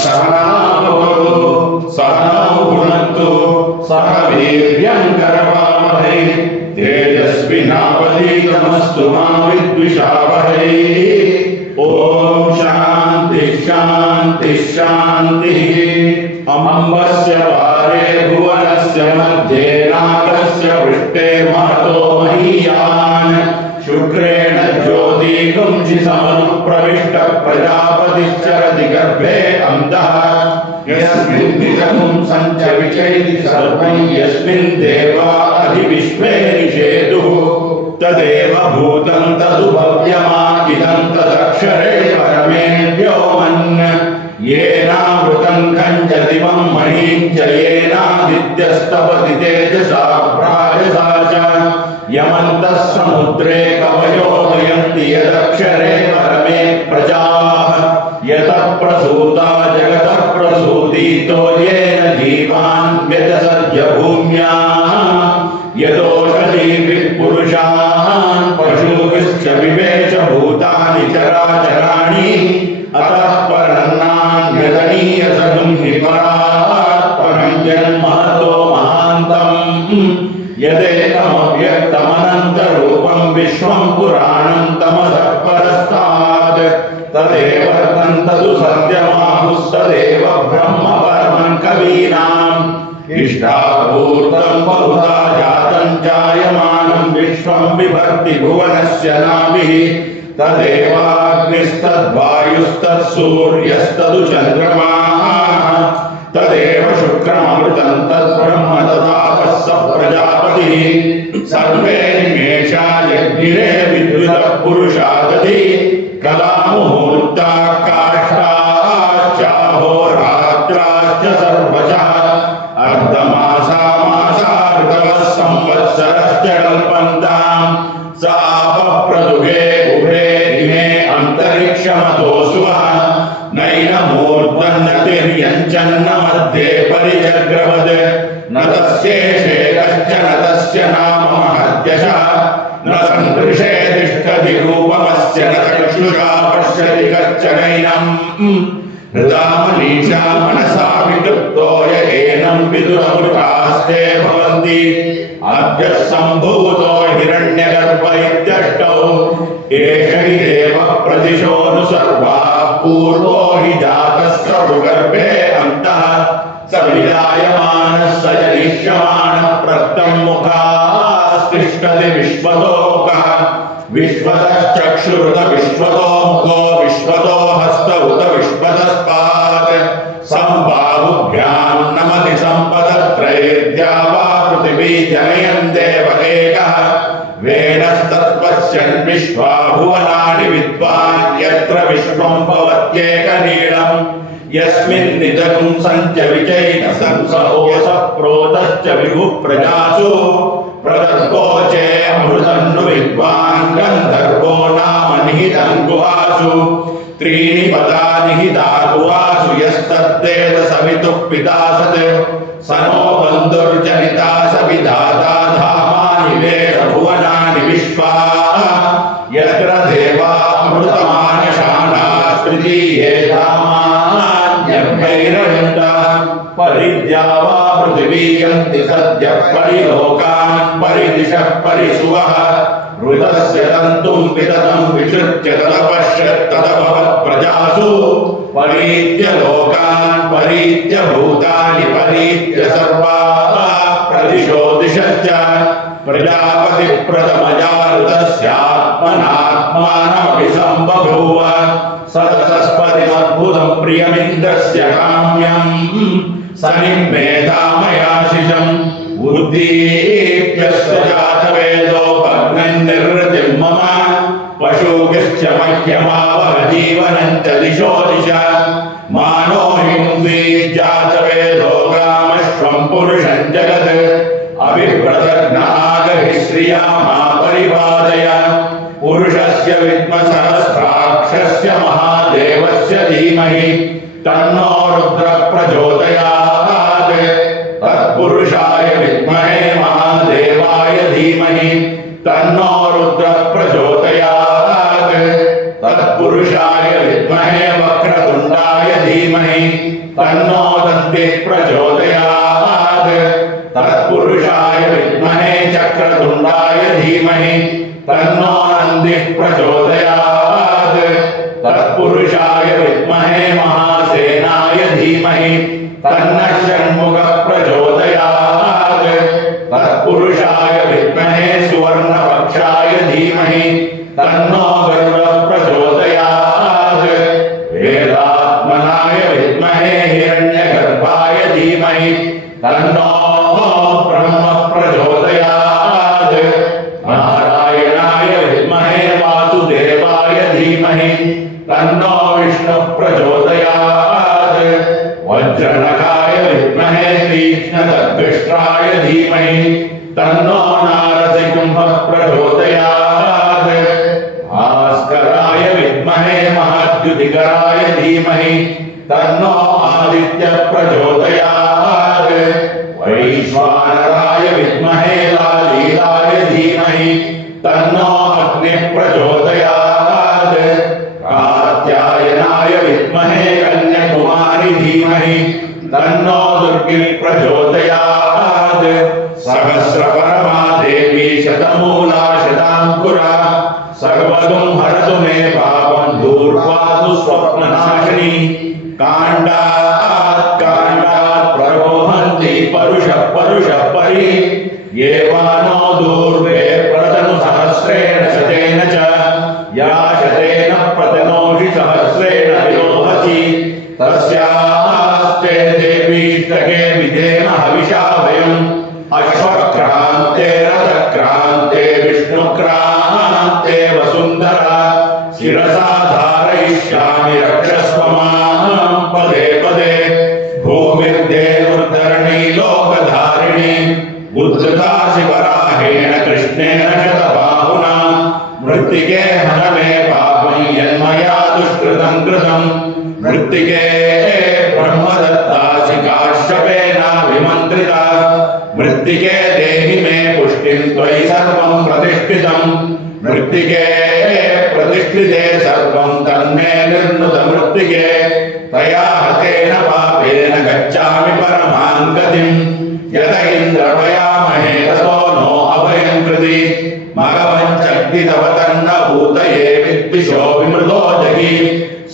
सहनावतु सहनौ भुनक्तु सह वीर्यं करवावहै तेजस्विनावधीतमस्तु मा विद्विषावहै। ओम शांति शांति शांति। अम्बस्य वारे भुवनस्य मध्ये नागस्य पृष्ठे महतो महीयान् शुक्रेण ज्योतिगुंसि समनुप्रविष्ट प्रजापतिश्चरति गर्भे अन्तः यस्मिन् निजगुं सञ्चविचैति सर्वं यस्मिन् देवा अधिविश्वे निषेदुः तदेव भूतं तदुभव्यमाकिदं तदक्षरे परमे व्योमन् येनावृतं खञ्जदिवं मणिं च येनादित्यस्तपति तेजसा प्राजसा च यमन्तः समुद्रे कवयो वयन्ति यदक्षरे परमे प्रजाः यतः प्रसूता जगतः प्रसूतितो येन जीवान् व्यजसर्य भूम्याः यदोषधीभिः पुरुषान् पशुभिश्च विवेश भूतानि चराचराणि अतः परन्नान्यदनीयसगुं निपरात् परं जन्महतो महान्तम् यदेकमव्यक्तमनन्तरूपं विश्वं पुराणं तमसः परस्तात् तदेव तन्तु सत्यमाहुस्तदेव ब्रह्म परमं कवीनाम् इष्टापूर्तं बहुधा जातं जायमानं विश्वं विभक्ति भुवनस्य नाभिः तदेवाग्निस्तद्वायुस्तत्सूर्यस्तदु चन्द्रमाः तदेव शुक्रममृतं तद्ब्रह्म तदापः स प्रजापतिः सर्वे निमेषा यज्ञिरे विद्युतः पुरुषादधि कलामुहूर्ता काष्ठाश्चाहोरात्राश्च सर्वशः अर्धमासा मासार्धवः संवत्सरश्च कल्पन्ताम् स आपः प्रदुहे उभे इमे अन्तरिक्षमतोऽसुवः नैनमूर्ध्वन्न तिर्यञ्चन्न मध्ये परिजग्रवद् न तस्येषे कश्चन तस्य नाम महद्यशः न सन्दृशे तिष्ठति रूपमस्य न चक्षुषा पश्यति कश्चनैनम् हृदा मनीषा मनसा विलुप्तो य एनं विदुरमृतास्ते भवन्ति अद्यः सम्भूतो हिरण्यगर्भ इत्यष्टौ एष हि देवः प्रदिशोऽनुसर्वाः पूर्वो हि जातः भूगर्भे अन्तः स विजायमानः स जनिष्यमाणः प्रत्यं मुखास्तिष्ठति विश्वतो मुखः विश्वतश्चक्षुरुत विश्वतो मुखो विश्वतो हस्त उत विश्वतस्पात् सम्बाहुभ्यां नमति सम्पदत्रैर्द्या वा पृथिवी जनयन् देव एकः वेदस्तत्पश्यन् विश्वा भुवनानि विद्वान् यत्र विश्वं भवत्येकनीलम् यस्मिन्निदगुं सञ्च विचैतसं सहोऽसः प्रोतश्च विभुः प्रजासु प्रदर्भोचे अमृतन्नु विद्वान् गन्धर्वो नाम निहितं गुहासु त्रीणि पदा निहिता गुहासु यस्तद्वेद सवितुः पिता सत् स नो बन्धुर्जनिता स विधाता धामानि वेद भुवनानि विश्वा यत्र देवा अमृतमानशानाः तृतीये धामान्यभैरयन्तः परिद्या वा पृथिवी यन्ति सद्यः परिलोकान् परिदिशः परिसुवः ऋतस्य तन्तुं विततं विसृज्य तदपश्यत् तदभवत् प्रजासु परीत्य लोकान् परीत्य भूतानि परीत्य सर्वाः प्रदिशो दिशश्च प्रजापतिप्रथमजातस्यात्मनात्मानमपि सम्बभूव सदसस्पतिमद्भुतं प्रियमिन्द्रस्य काम्यम् स निम्मेधामयाशिषम् उद्दीप्यस्य जातवेदो भग्नन्निर्वृतिं मम पशुभिश्च मह्यमावह जीवनं च दिशो दिश मानो हिंद्वीजातवेदो गामश्वं पुरुषं जगत् अभिप्रदग्नागहि श्रिया मा परिपादय पुरुषस्य विद्मसहस्राक्षस्य महादेवस्य धीमहि तन्नो रुद्रः प्रचोदयात् तत्पुरुषाय विद्महे महादेवाय धीमहि तन्नो रुद्रः प्रचोदयात् तत्पुरुषाय विद्महे वक्रतुण्डाय धीमहि धीमहि तन्नो दन्तिः प्रचोदयात् तत्पुरुषाय विद्महे चक्रतुण्डाय धीमहि तन्नो नन्दिः प्रचोदयात् तत्पुरुषाय विद्महे महासेनाय धीमहि तन्नः षण्मुखः प्रचोदयात् तत्पुरुषाय विद्महे सुवर्णवक्षाय धीमहि तन्नो गरुडः प्रचोदयात् वेदात्मनाय विद्महे हिरण्यगर्भाय धीमहि तन्नो ब्रह्म प्रचोदयात् नारायणाय विद्महे वासुदेवाय धीमहि तन्नो विष्णुः प्रचोदयात् वज्रनखाय विद्महे तीक्ष्णदग्ष्ट्राय धीमहि तन्नो नारसिंहः प्रचोदयात् भास्कराय विद्महे महाद्युतिकराय धीमहि तन्नो आदित्यः प्रचोदयात् वैश्वानराय विद्महे लालीलाय धीमहि तन्नो अग्निः प्रचोदयात् कात्यायनाय विद्महे कन्याकुमारी धीमहि तन्नो दुर्गिः प्रचोदयात् सहस्रपरमा देवी शतमूला शताङ्कुरा सर्वगुं हरतु मे पापं दूर्वातु स्वप्ननाशिनी काण्डात् प्ररोहन्ति परुषः परि ये वानो दूर्वे प्रतनु सहस्रेण शतेन च या शतेन प्रतनोषि सहस्रेण विरोहति तस्यास्ते देवीष्टके विधेम हविषा वयम् अश्वक्रान्ते रथक्रान्ते विष्णुक्रान्ते वसुन्धरा शिरसा धारयिष्यामि रक्षस्व मां पदे पदे भूमिर्देवुर्धरणी लोकधारिणी उद्धृता शिवराहेण कृष्णेन शतबाहुना मृत्तिके हन मे पापं यन्मया दुष्कृतं कृतं मृत्तिके ब्रह्मदत्तासि काश्यपेनाभिमन्त्रिता मृत्तिके देहि मे पुष्टिं त्वयि सर्वं प्रतिष्ठितं मृत्तिके प्रतिष्ठिते सर्वं तन्मे निर्नुत मृत्तिके तया हतेन पापेन गच्छामि परमां गतिं यत इन्द्रवयामहे ततो नो अभयं कृति मघवञ्चग्नि तव तन्न भूतये विद्विषो विमृतो जहि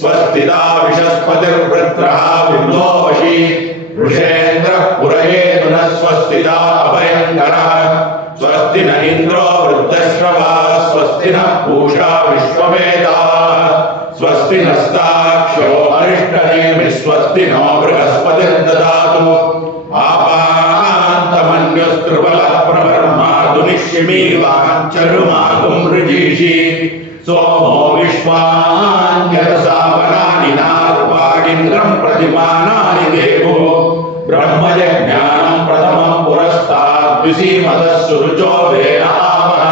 स्वस्तिदा विशस्पतिर्वृत्रः विमृतो वशी ऋषेन्द्रः पुरयेतु नः स्वस्तिदा अभयङ्करः स्वस्ति न इन्द्रो वृद्धश्रवाः स्वस्ति नः पूषा विश्ववेदाः स्वस्ति नस्ताक्षो अरिष्टनेमिः स्वस्ति नो बृहस्पतिर्ददातु आपान्तमन्यस्त्रिबलः प्रवर्मातु निश्यमीवाञ्चरुमागुं ऋजीषि सोमो विश्वान्यतसावनानि नार्वागिन्द्रं प्रतिमानानि देवो ब्रह्मयज्ञानं प्रथमं पुरस्तात् द्विषीमतः सुरुचो वेन आपः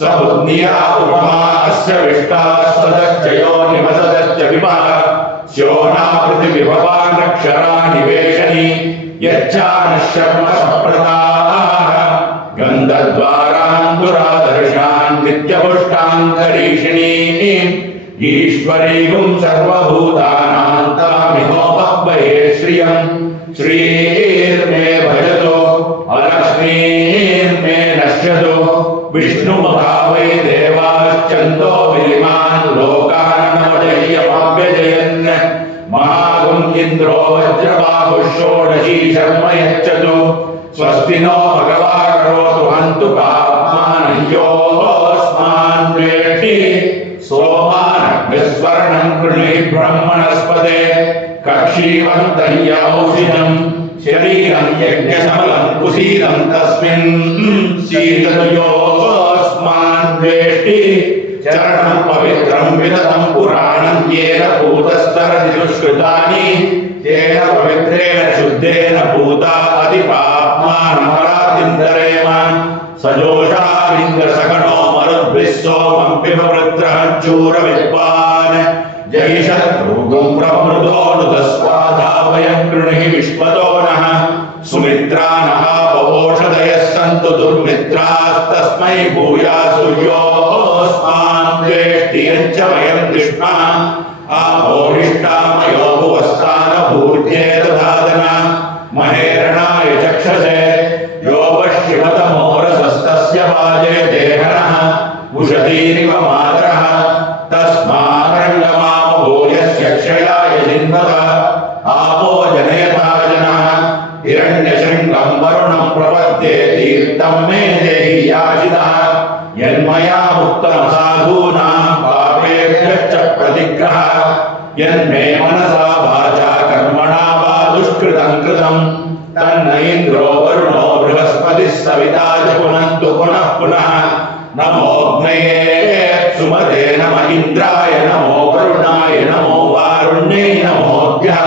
स बुद्धिया उपमा अस्य विष्टास्तदश्च यो निवसदश्च विमः स्योना पृथिविभवान् अक्षरानिवेशनि यच्चानश्शर्म सप्रदाः गन्धद्वारान्तुरादर्शान् नित्यपुष्टान् करीषिणीम् ईश्वरीगुं सर्वभूतानां तामिनोपह्वये श्रियम् श्रीर्मे भजतो अलक्ष्मीर्मे नश्यतो विष्णुमुखा वै देवाश्चन्दो विलिमान् लोकान् नवजय्यमाव्यजयन् महागुं इन्द्रो वज्रबाहुः षोडशी शर्म यच्छतु स्वस्ति नो भगवा करोतु हन्तु पाप्मानं योऽस्मान् वेष्टि सोमानग्निस्वर्णं कृणुहि ब्रह्मणस्पते कक्षीवन्तं यौषिधम् शरीरं यज्ञशमलं कुशीलं तस्मिन् शीततु योऽस्मान् वेष्टि चरणं पवित्रं विदतं पुराणं येन भूतस्तरति दुष्कृतानि तेन पवित्रेण शुद्धेन भूता अतिपाप्मानमरातिन्दरेम सजोषाविन्द्रसगणो मरुद्भिः सोमं पिबवृत्रः चूरविद्वान् जयशत्रुगुं प्रमृदोऽनुतस्वाधावयं कृणुहि विश्वतो नः सुमित्रा नः पवोषधयः सन्तु दुर्मित्रास्तस्मै भूयासु योऽस्मान् वेष्टि यच्च वयं दृष्णा आपोहिष्टामयो भुवस्तान मध्ये तीर्थं मे देहि याचितः यन्मया मुक्तं साधूनां पापेभ्यश्च प्रतिग्रहः यन्मे मनसा वाचा कर्मणा वा दुष्कृतं कृतं तन्न इन्द्रो वरुणो बृहस्पतिः सविता च पुनन्तु पुनः पुनः नमोऽग्नये सुमते नम इन्द्राय नमो वरुणाय नमो वारुण्यै नमोऽद्यः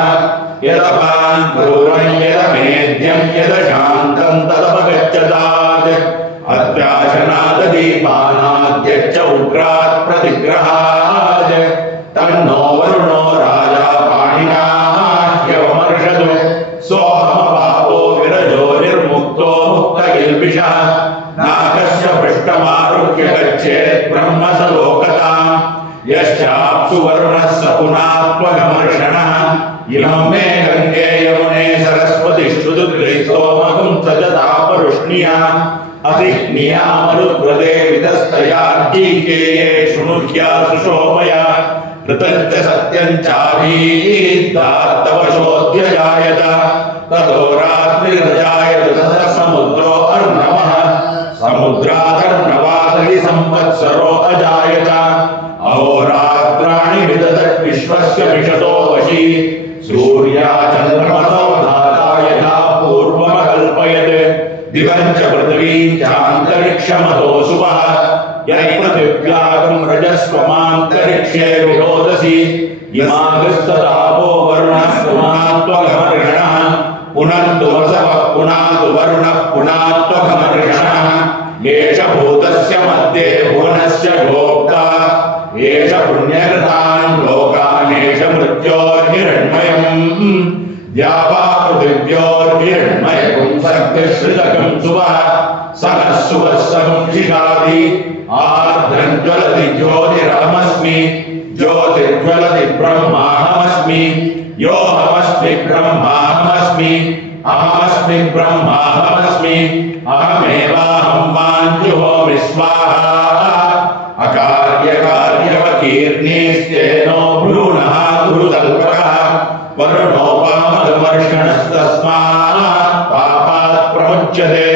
यदपान् क्रूरं यदमेद्यं यदशान्तं तदपगच्छतात् अत्याशनाददीपानाद्यच्च उग्रात् प्रतिग्रहात् तन्नो वरुणो राजा पाणिना ह्यवमर्षतु सोऽहमपापो विरजो निर्मुक्तो मुक्तकिल्बिषः नाकस्य पृष्ठमारुह्य गच्छेत् ब्रह्मसलोकताम् यश्चाप्सु वरुणः स पुनात्वगमर्षणः इमं मे गङ्गे यमुने सरस्वति श्रुतुद्रे सोमगुं सजतापरुष्णिया अतिह्निया मरुद्वदे वितस्तयार्जीकेये शृणुह्या सुशोभया ऋतञ्च सत्यं चाभीदात्तवशोऽध्यजायत ततो रात्रिरजायत ततः समुद्रो अर्णवः समुद्रादर्णवादि संवत्सरो अजायत अहोरात्राणि विदधत् विश्वस्य विशतो वशी सूर्या चन्द्रमसो धाता यथा पूर्वमकल्पयत् दिवं च पृथिवीं चान्तरिक्षमतो सुवः यै पृथिव्यागं रजस्वमान्तरिक्षे विरोधसि इमागस्ततापो वरुणः पुनात्वगमर्षणः पुनन्तु वसवः पुनातु वरुणः पुनात्वगमर्षणः एष भूतस्य मध्ये भुवनस्य भोक्ता एष पुण्यकृतान् लोकान् एष मृत्योर्हिरण्मयम् द्यावा पृथिव्योर्हिरण्मयं सर्गसृजकं सुवः सनः सुवत्सहं शिखादि आर्द्रं ज्वलति ज्योतिरहमस्मि ज्योतिर्ज्वलति ब्रह्माहमस्मि योऽहमस्मि ब्रह्माहमस्मि अहमस्मि ब्रह्माहमस्मि अहमेवाहं वाञ्जुहोमि स्वाहा अकार्यकार्यवकीर्णेस्तेनो भ्रूणः गुरुतल्पकः वरुणोपामदमर्षणस्तस्मात् पापात् प्रमुच्यते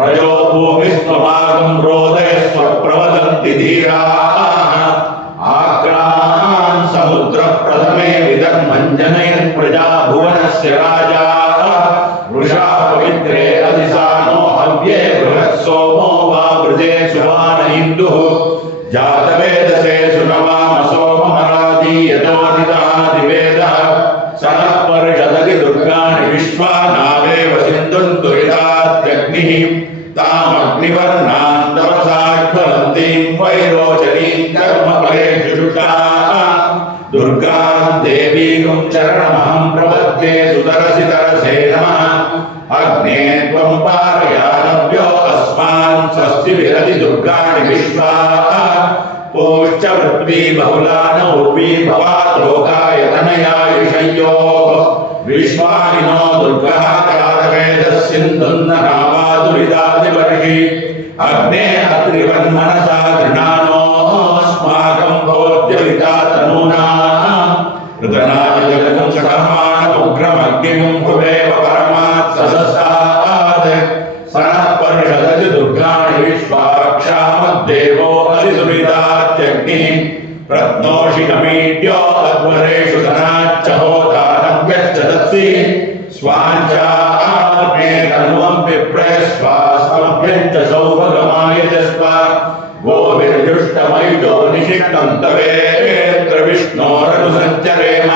रजो भूमिस्त्वमागं रोदयस्व प्रवदन्ति धीराः आक्रान् समुद्रप्रथमे विदर्मञ्जनयन् प्रजा भुवनस्य राजा वृषा पवित्रे अधिसानो हव्ये बृहत्सोमो वा वृजे सुवान इन्दुः जातवेदसे सुनवाम सोममरादीयतोदितादिवेदः सनः पर्षदति दुर्गाणि विश्वानावेव सिन्धुन्तु यथात्यग्निः तामग्निवर्णान् तपसा ज्वलन्तीं वैरोचनीं कर्मफलेषुषुषाः दुर्गां देवीं चरणमहं प्रपद्ये सुतरसि तरसे नमः अग्ने त्वं पारयानव्यो अस्मान् स्वस्ति विरति दुर्गाणि विश्वाः पोश्च पृथ्वी बहुला न उर्वी भवात् लोकाय तनयायुषयोः विश्वानि नो दुर्गः कालवेदः सिन्धुन्ननावादुरिदादिवर्षि अग्ने अत्रिवन्मनसा गृणानोऽस्माकं भोज्यविता तनूना ऋतनाय जगतं सटमानमुग्रमग्निं भुवेव परमात् सदसात् सनः पर्षदति दुर्गाणि विश्वाक्षामद्देवो अधिसुरितात्यग्निः प्रत्नोषिकमीड्यो अध्वरेषु धनाच्च होतानव्यश्च दत्सि स्वाञ्चाग्ने तन्वं विप्रयस्वास्मभ्यं च सौभगमायजस्व गोभिर्जुष्टमयुजो निषिक्तं तवेत्र विष्णोरनुसञ्चरेम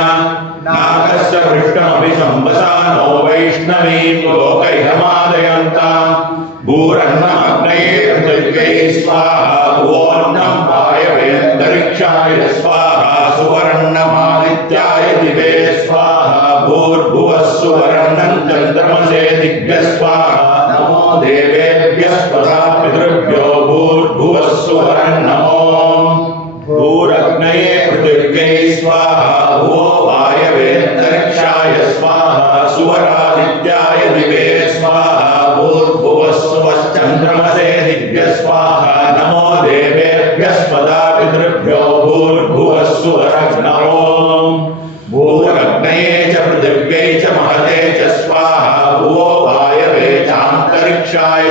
नागस्य पृष्ठमपि संवसानो वैष्णवीं लोकैहमादयन्ताम् भूरन्नमग्नये पृथिव्यै स्वाहा भुवोन्नं वायवेऽन्तरिक्षाय स्वाहा सुवर्णमादित्याय दिवे स्वाहा भूर्भुवः सुवर्णं चन्द्रमसे दिव्यः स्वाहा नमो देवेभ्यः स्वधा पितृभ्यो भूर्भुवः सुवर्णमो भूरग्नये पृथिव्यै स्वाहा भुवो वायवेऽन्तरिक्षाय स्वाहा सुवरादित्याय दिवे स्वाहा भूर्भुवः स्वश्चन्द्रमसे दिव्यः स्वाहा नमो देवेभ्यः स्वधा पितृभ्यो भूर्भुवः सुवर्णमो भूरग्नये च पृथिव्यै च महते च स्वाहा भुवो वायवे चान्तरिक्षाय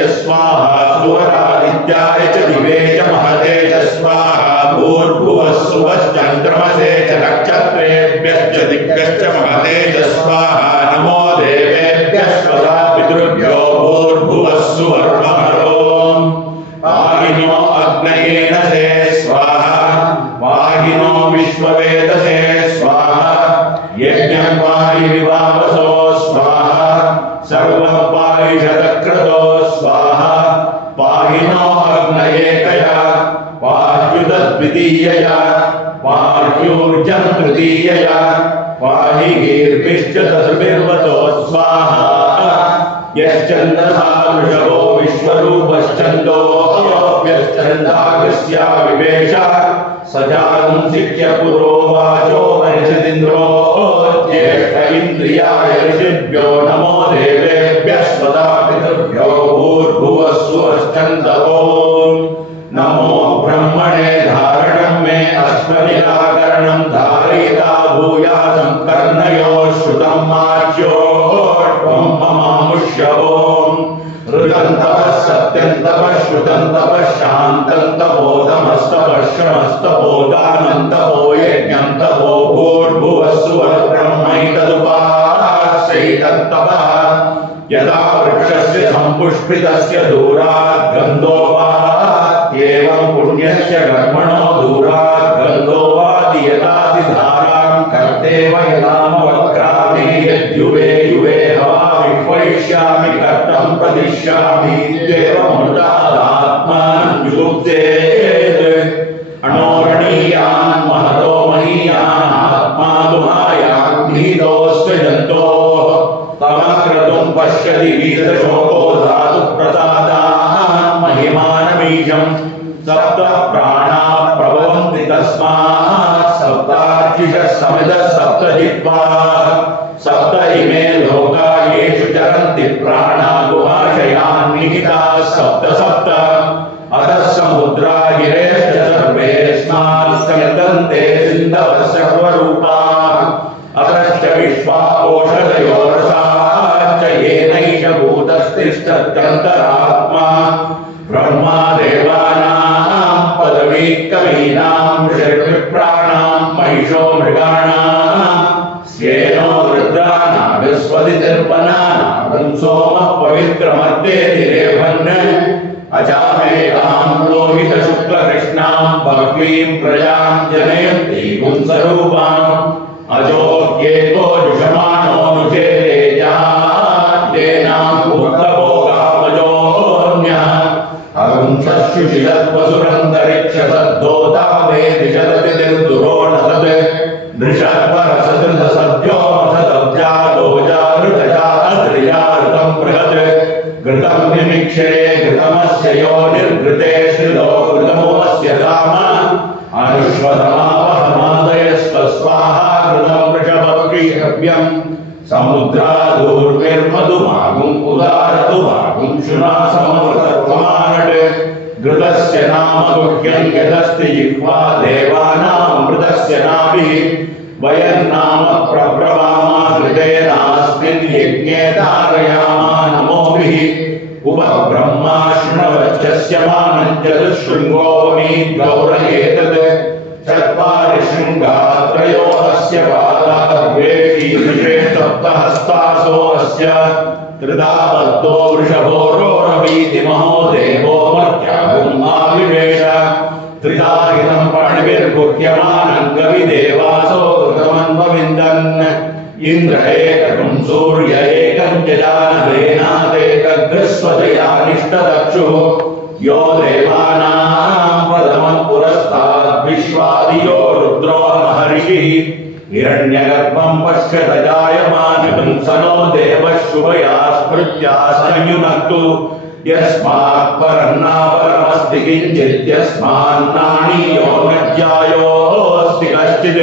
च स्वाहा सुवरादित्याय च दिवे च महते च स्वाहा भूर्भुवः सुवश्चन्द्रमसे च नक्षत्रेभ्यश्च दिग्भ्यश्च महते च स्वाहा नमो देवेभ्यः स्वधा पितृभ्यो भूर्भुवः सुवर्महरो वाहिनो अग्नयेन से स्वाहा वाहिनो विश्ववेदसे स्वाहा यज्ञं पाहि विवावसो स्वाहा सर्वं पाहि शतक्रतो स्वाहा पाहिनो अग्नयेकया पाह्युतद्वितीयया पाह्यूर्जं तृतीयया पाहि गीर्भिश्च दशभिर्वचो स्वाहा यश्चन्दसा वृषभो विश्वरूपश्चन्दोऽप्यश्चन्दागस्या विवेश सजागुंसिक्य पुरोवाचो वरिषदिन्द्रो ज्येष्ठ इन्द्रियाय ऋषिभ्यो नमो देवेभ्यः स्वधा पितृभ्यो भूर्भुवः सुवश्चन्दवो नमो ब्रह्मणे धारणं मे अश्वनिराकरणं धारयिता भूयासं कर्णयो श्रुतं माच्यो त्वं ममामुष्यवो ऋतन्तवः सत्यन्तवः श्रुतन्तवः शान्तन्तवोदमस्तवः श्रमस्तवोदानन्तवो यज्ञन्तवो भूर्भुवः सुवर्ब्रह्मैतदुपास्यैतन्तवः यदा वृक्षस्य सम्पुष्पितस्य दूरात् गन्धो वात्येवं पुण्यस्य कर्मणो दूरात् गन्धो वाति यदातिधारां कर्तेव यदामवक्रामि यद्युवे युवे हवा विह्वयिष्यामि कर्तं प्रदिश्यामि इत्येवमृतादात्मानं युक्तेत् अणोरणीयान् महतो महीयान् आत्मा गुहायाग्निदोऽस्य जन्तोः तमक्रतुं पश्यति वीतशोको धातु प्रसादान् महिमानमीशं सप्त प्राणा प्रभवन्ति तस्मात् सप्तार्चिषः समितः सप्त जिह्वाः सप्त इमे लोका येषु चरन्ति प्राणा गुहाशयान् निहिताः सप्त सप्त अतः समुद्रा गिरेश्च सर्वेऽस्मात् स्यन्दन्ते सिन्धवः सर्वरूपाः अतश्च विश्वा ओषधयो रसाश्च येनैष भूतस्तिष्ठत्यन्तरात्मा ब्रह्मा देवानां पदवी कवीनां ऋषिर्विप्राणां महिषो मृगाणां स्येनो रुद्रानागस्वदितिर्पनानां सोमः पवित्रमर्तेति रेभन् अजामेकां लोहितशुक्लकृष्णां भक्वीं प्रजां जनयन्ति पुंसरूपाम् अजोऽज्ञेको जुषमाणोऽनुचेतेजातेनां भूतभोगामजोऽन्यः अहंसुशिलत्वसुरन्तरिक्षसद्धोता वेदिशदतिर्दुरो न तत् दृशत्वरसदृशसद्यो सदब्जादोजाऋतजातृजाऋतं बृहत् घृतं निमिक्षे घृतमस्य योनिर्घृते श्रितो घृतमोऽस्य धाम अनुष्वधमावहमादयस्व स्वाहा घृतं वृषभप्रीहव्यम् समुद्रादूर्विर्मधुमागुम् उदारतुमागुम् शुना समवृतत्वमानट् घृतस्य नाम गुह्यं यदस्ति जिह्वा देवानामृतस्य नाभिः वयन्नाम प्रब्रवामा घृतेनास्मिन् यज्ञे धारयामा नमोभिः उपब्रह्मा शृण्वच्छस्य मानं चतुःशृङ्गोऽवमी गौरयेतत् चत्वारि शृङ्गात्रयो अस्य पादाः द्वेषी वृषे सप्तहस्तासो अस्य त्रिधावद्दो वृषभो रोरवीति महो देवो मर्त्यागुमाविवेश त्रिधाहितं पणिभिर्गुह्यमानं कविदेवासो कृतमन्वविन्दन् इन्द्र एकं सूर्य एकं जजानवेनादेकग्रस्वतयानिष्टदक्षुः यो देवानां प्रथमं पुरस्ताद् विश्वादियो रुद्रो महर्षिः हिरण्यगर्भं पश्यत जायमानं सनो देवः शुभया स्मृत्या संयुनक्तु यस्मात् परन्नापरमस्ति किञ्चित् यस्मान्नानीयो न ज्यायोऽस्ति कश्चित्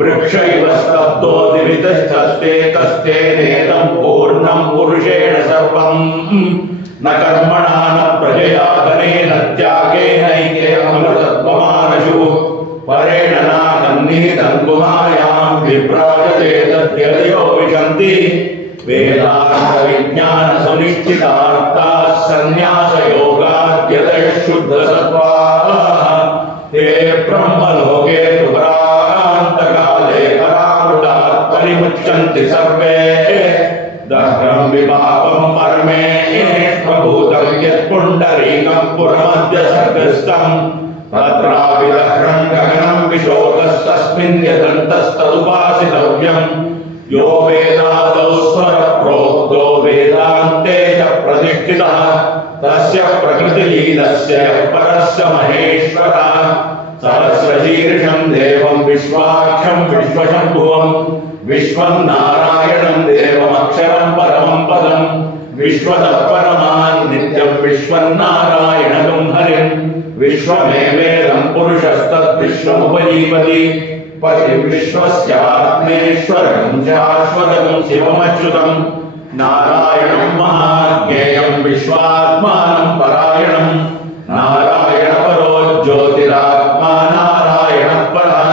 वृक्ष इव स्तब्धो दिवितश्चस्ते तस्तेनेदं पूर्णं पुरुषेण सर्वं न कर्मणा न प्रजया धनेन त्यागेनैके अमृतत्वमानशु परेण नागन्निहितं गुहायां विभ्राजते तद्यदयो विशन्ति वेदांत विज्ञान सुनिश्चितार्थाः संन्यास योगाद्यतयः शुद्ध सत्त्वाः ते ब्रह्मलोके तुभ्रान्तकाले करामृतात् परिमुच्यन्ति सर्वे दह्रं विभावं परमेष्वभूतं यत्पुण्डरीकं पुरमद्य सर्गस्थं तत्रापि दह्रं गगनं विशोकस्तस्मिन् यदन्तस्तदुपासितव्यम् यो वेदादौ स्वरप्रोक्तो वेदान्ते च प्रतिष्ठितः तस्य प्रकृतिलीलस्य यः परस्य महेश्वरः सहस्रशीर्षं देवं विश्वाख्यं विश्वशम्भुवं विश्वं नारायणं देवमक्षरं परमं पदं विश्वतत्परमान् नित्यं विश्वं नारायणं हरिं विश्वमेवेदं पुरुषस्तद्विश्वमुपजीवति पतिं विश्वस्यात्मेश्वरं शाश्वतं शिवमच्युतं नारायणं महाज्ञेयं विश्वात्मानं परायणं नारायणपरो ज्योतिरात्मा नारायणपरः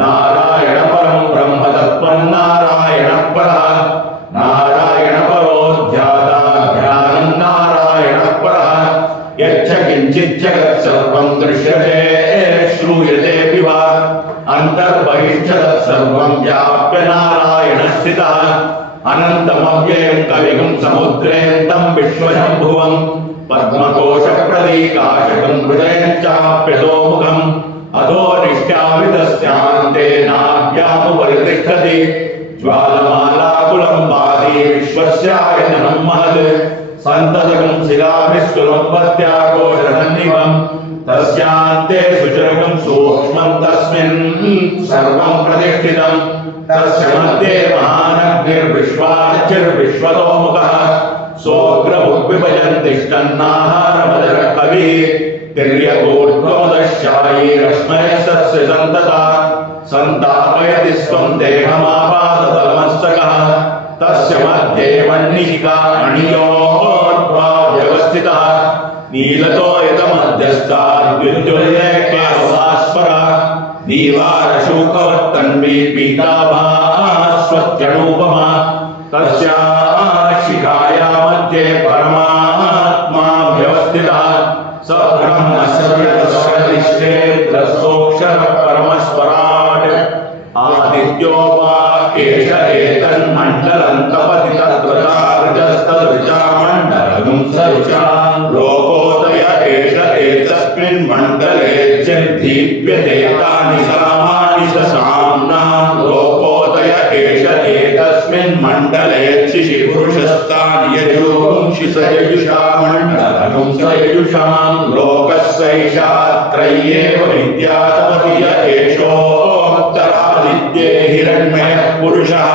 नारायणपरं ब्रह्मतत्त्वं नारायणपरः नारायणपरो ध्याता ध्यानं नारायणपरः यच्च किञ्चित् जगत् सर्वं दृश्यते श्रूयते वा अन्तर्बहिश्च तत्सर्वं व्याप्य नारायणस्थितः अनन्तमव्ययं कविगुं समुद्रेऽन्तं विश्वशम्भुवं पद्मकोशप्रतीकाशकं हृदयं चाप्यधोमुखम् अधोनिष्ठावितस्यान्ते नाभ्यामुपरितिष्ठति ज्वालमालाकुलं वादी विश्वस्यायतनं महत् सन्ततं शिलाभिस्तुलोत्पत्त्याकोशसन्निभं तस्यान्ते सुचरकं सूक्ष्मं तस्मिन् सर्वं प्रतिष्ठितं तस्य मध्ये महानग्निर्विश्वाचिर्विश्वतोमुखः सोऽग्रमुद्विभजन् तिष्ठन्नाहारमदरः कविः तिर्यगोर्ध्वमदश्चायी रश्मयस्तस्य सन्तता सन्तापयति स्वं देहमापादतलमस्तकः तस्य मध्ये वह्निशिखा अणियोर्ध्वा व्यवस्थितः नीलतो यतमध्यस्ताद् विद्युल्लेख्योभास्वरः दीवारशूकवत्तन्वी पीताभास्वत्यणूपमा तस्या शिखाया मध्ये परमात्मा व्यवस्थितः स ब्रह्मशब्दस्वनिष्ठेन्द्रसोऽक्षरः परमस्वराट् आदित्यो वा एष एतन्मण्डलन्तपतितद्वतार्जस्तदृचा मण्डलगुं सरुचा लोकोदय एष एतस्मिन् मण्डले चिद्दीप्यते तानि सामानि साम्नां लोकोदय एष एतस्मिन् मण्डले शिशिपुरुषस्तानि यजुंषि स यजुषा मण्डलगुं स यजुषां लोकस्यैषा त्रय्येव विद्यातपति य एषोत्तरादित्ये हिरण्मयः पुरुषः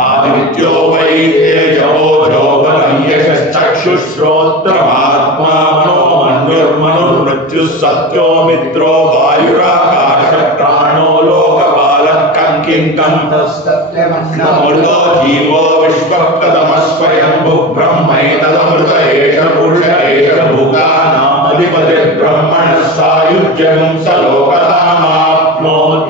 आदित्यो वै तेजो जोबलं यशश्चक्षुश्रोत्रमात्मा मनोमन्युर्मनुर्मृत्युः सत्यो मित्रो वायुराकाश प्राणो लोकपालः कं किं कं तस्तमूर्तो जीवो विश्वप्रथमस्वयंभुः ब्रह्मैतदमृत एष पुरुष एष भूतानामधिपतिर्ब्रह्मणः सायुज्यं स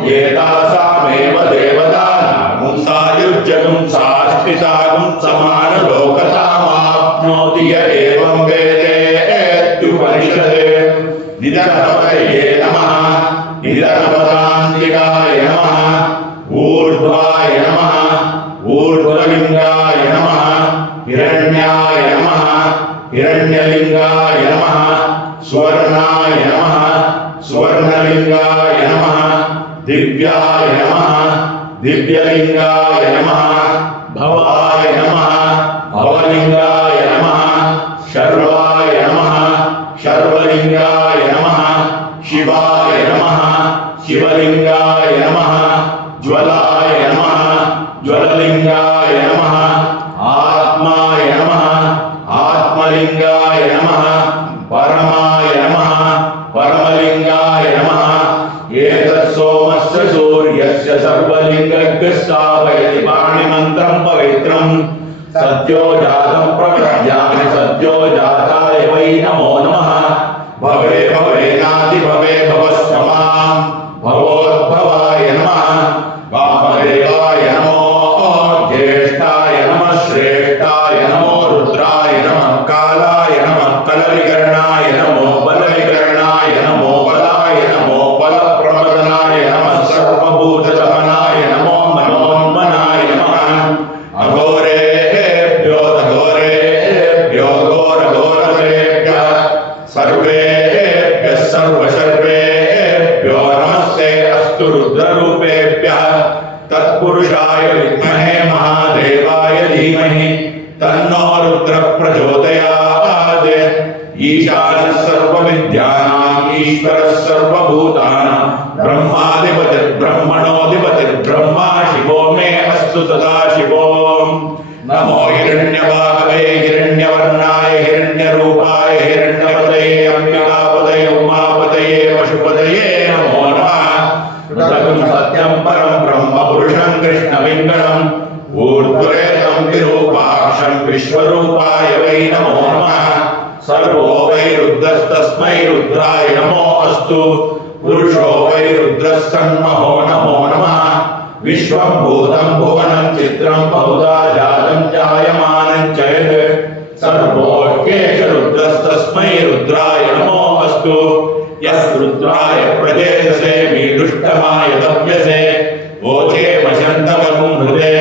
लोकतामाप्नोत्येतासामेव देवतानां सायुज्यं सास्तितागं समानलोकतामाप्नोति य एवं वेदेत्युपनिषदे निधनपतये नमः निधनपदान्तिकाय नमः ऊर्ध्वाय नमः ऊर्ध्वलिङ्गाय नमः हिरण्याय नमः हिरण्यलिङ्गाय नमः स्वर्णाय नमः स्वर्णलिङ्गाय नमः दिव्याय नमः दिव्यलिङ्गाय नमः भवाय नमः भवलिङ्गाय नमः शर्वाय नमः शर्वलिङ्गाय नमः शिवाय नमः शिवलिङ्गाय नमः ज्वलाय नमः ज्वललिङ्गाय नमः आत्माय नमः आत्मलिङ्गाय नमः परमाय नमः परमलिङ्गाय नमः एतत्सोमस्य सूर्यस्य सर्वलिङ्गस्थापयति पाणिमन्त्रं पवित्रं सद्यो जातं प्रपद्यामि सद्यो जाताय वै नमो नमः भवे भवेनादिभवे भवस्वमां भवोद्भवाय नमः वामदेवाय नमो ज्येष्ठाय नमः ईश्वरः सर्वभूतानां ब्रह्माधिपतिर्ब्रह्मणोऽधिपतिर्ब्रह्मा शिवो मे अस्तु सदा शिवो नमो हिरण्यवाहवे हिरण्यवर्णाय हिरण्यरूपाय हिरण्यपतये अंबिकापतये उमापतये पशुपतये नमो नमः ऋतगुं सत्यं परं ब्रह्म पुरुषं कृष्णपिङ्गळम् ऊर्ध्वरेतं विरूपाक्षं विश्वरूपाय वै नमो नमः सर्वो वै रुद्रस्तस्मै रुद्राय नमो अस्तु पुरुषो वै रुद्रस्तन्महो नमो नमः विश्वं भूतं भुवनं चित्रं बहुधा जातं जायमानं च यत् सर्वोऽख्येष रुद्रस्तस्मै रुद्राय नमो अस्तु यः रुद्राय प्रदेशसे मीदुष्टमाय तव्यसे ओचे मशन्तवगुं हृदे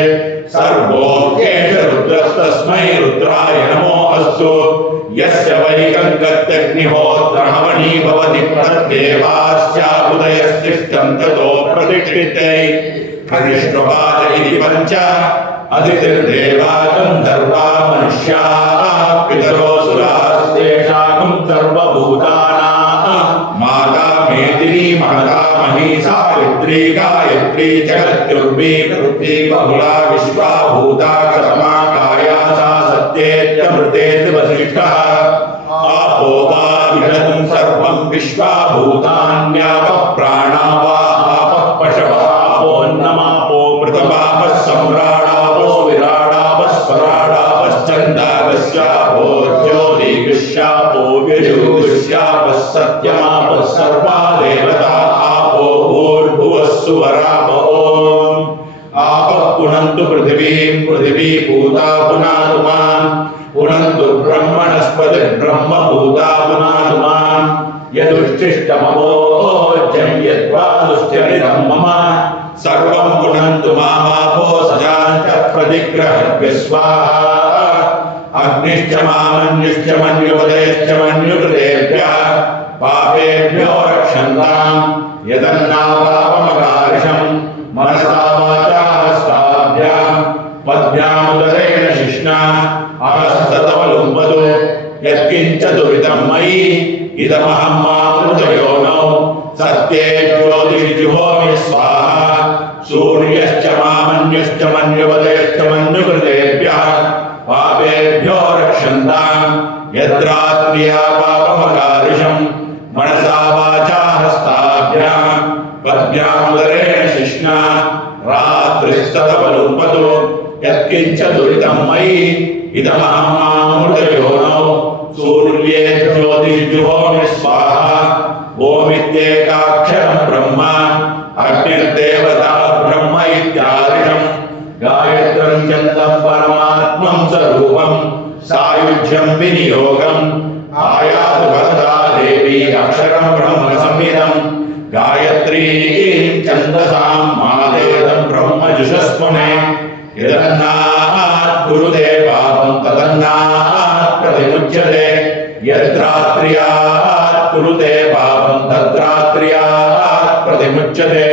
सर्वोऽख्येष रुद्रस्तस्मै रुद्राय नमो अस्तु यस्य वैकङ्कत्यग्निहोत्रहवनी भवति प्रत्येवास्याबुदयस्तिष्ठं ततो प्रतिष्ठिते हरिष्णुपाद इति पञ्च अदितिर्देवा गन्धर्वा मनुष्याः पितरोऽसुरास्तेषां सर्वभूतानां माता मेदिनी मातामही सावित्री गायत्री जगत्युर्वी पृथ्वी बहुला विश्वा भूता कर्मा काया सा सत्येत्यमृतेति वसिष्ठः आपो वा विषदं सर्वं विश्वा भूतान्यापः प्राणा वा आपः पशवः आपोन्नमापो मृतपापः सम्राडापो विराडापः स्वराडापश्चन्दागस्यापो ज्योतिगस्यापो विजुगस्यापः सत्यमापः सर्वा देवता आपो भूर्भुवः सुवरापो आपः पुनन्तु पृथिवीं पृथिवी भूता पुनातु मां पुनन्तु ब्रह्मणस्पतिर्ब्रह्म भूता पुनातु मां यदुच्छिष्टमवोज्जं यद्वा दुश्चरितं मम सर्वं पुनन्तु मामापो सजाञ्च प्रतिग्रहभ्य स्वाहा अग्निश्च मामन्युश्च मन्युपदेश्च मन्युकृतेभ्यः पापेभ्यो रक्षन्ताम् यदन्नापापमकार्षम् मनसा वाचा हस्ताभ्याम् पद्भ्यामुदरेण शिष्णा अहस्ततमलुम्बतो यत्किञ्च दुरितं मयि इदमहं मातृजयोनौ सत्ये ज्योतिषि जुहोमि स्वाहा सूर्यश्च मामन्युश्च मन्युपदेश्च मन्युकृतेभ्यः पापेभ्यो रक्षन्ताम् यद्रात्र्या पापमकार्षम् मनसा वाचा हस्ताभ्याम् पद्भ्यामुदरेण शिष्णा रात्रिस्ततमलुम्बतो यत्किञ्च दुरितं मयि इदमहं मामृतयोनौ सूर्ये ज्योतिषि जुहोमि स्वाहा ओमित्येकाक्षरं ब्रह्म अग्निर्देवता ब्रह्म इत्यादिशम् गायत्रं चन्दं परमात्मं स्वरूपं सायुज्यं विनियोगम् आयातु भरता देवी अक्षरं ब्रह्म संहितं गायत्रीं छन्दसां मादेदं ब्रह्म जुषस्वने यदन्नात् कुरुते पापं तदन्नात् प्रतिमुच्यते यद्रात्र्यात् कुरुते पापं तद्रात्र्यात् प्रतिमुच्यते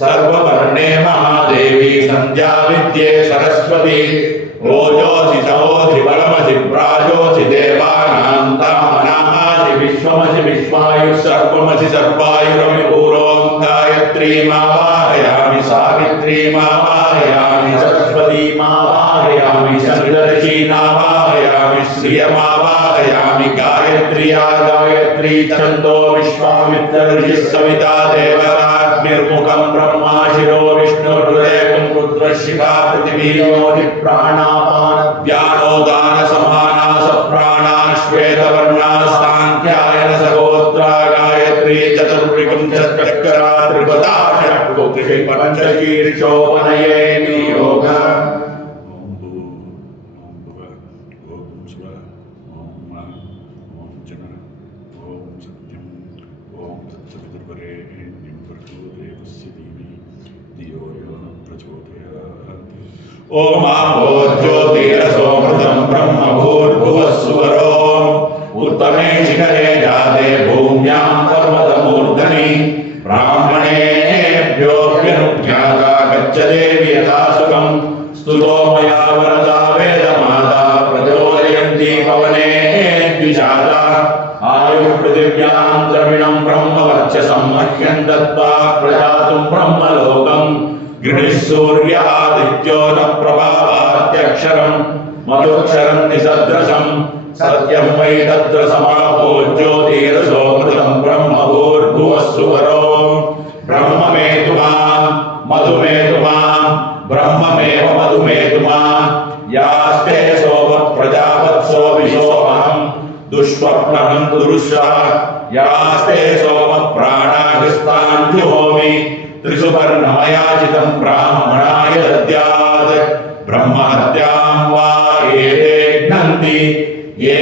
सर्ववर्णे महादेवी संध्या विद्ये सरस्वती ओजोसि सहोसि बलमसि प्राजोसि देवानां तामनासि विश्वमसि विश्वायुः सर्वमसि सर्वायुरमि पूर्वं गायत्रीमावाहयामि सावित्रीमावाहयामि सरस्वतीमावाहयामि शर्दर्शीनावाहयामि श्रियमावाहयामि गायत्र्या गायत्री छन्दो विश्वामित्रर्षिः सविता देवताग्निर्मुखं ब्रह्मा शिरो विष्णुर्हृदयं रुद्रशिखा पृथिवीयोनि प्राणापान व्यानो दान समाना सप्राणा श्वेतवर्णा सांख्यायन सगोत्रा गायत्री चतुर्विगं चक्रा त्रिपदा षट्कोटिः पंचशीर्षोपनयेति योगा ओम आपो ज्योतिरसोमृतं ब्रह्म भूर्भुवः सुवरो उत्तमे शिखरे जाते भूम्यां पर्वतमूर्धनि ब्राह्मणेभ्योऽप्यनुज्ञाता गच्छते यथा सुखं स्तुतो मया वरदा वेदमाता प्रचोदयन्ति पवने द्विजाता वायुपृथिव्यां द्रविणं ब्रह्मवर्चसं मह्यं दत्त्वा प्रजातुं ब्रह्मलोकम् गृणिः सूर्यादित्यो न प्रभावाद्यक्षरं मधुक्षरं निसदृशं सत्यं वै तत्र समापो ज्योतिरसोऽमृतं ब्रह्म भूर्भुवः सुवरो ब्रह्ममेतु मां मधुमेतु मां ब्रह्ममेव मधुमेतु मां यास्ते सोम प्रजापत्सो विशोऽहं दुष्स्वप्नं दुरुष्यः यास्ते सोम प्राणाभिस्तान् जुहोमि त्रिसुपर्णमयाचितं ब्राह्मणाय दद्यात् ब्रह्महत्यां वा एते घ्नन्ति ये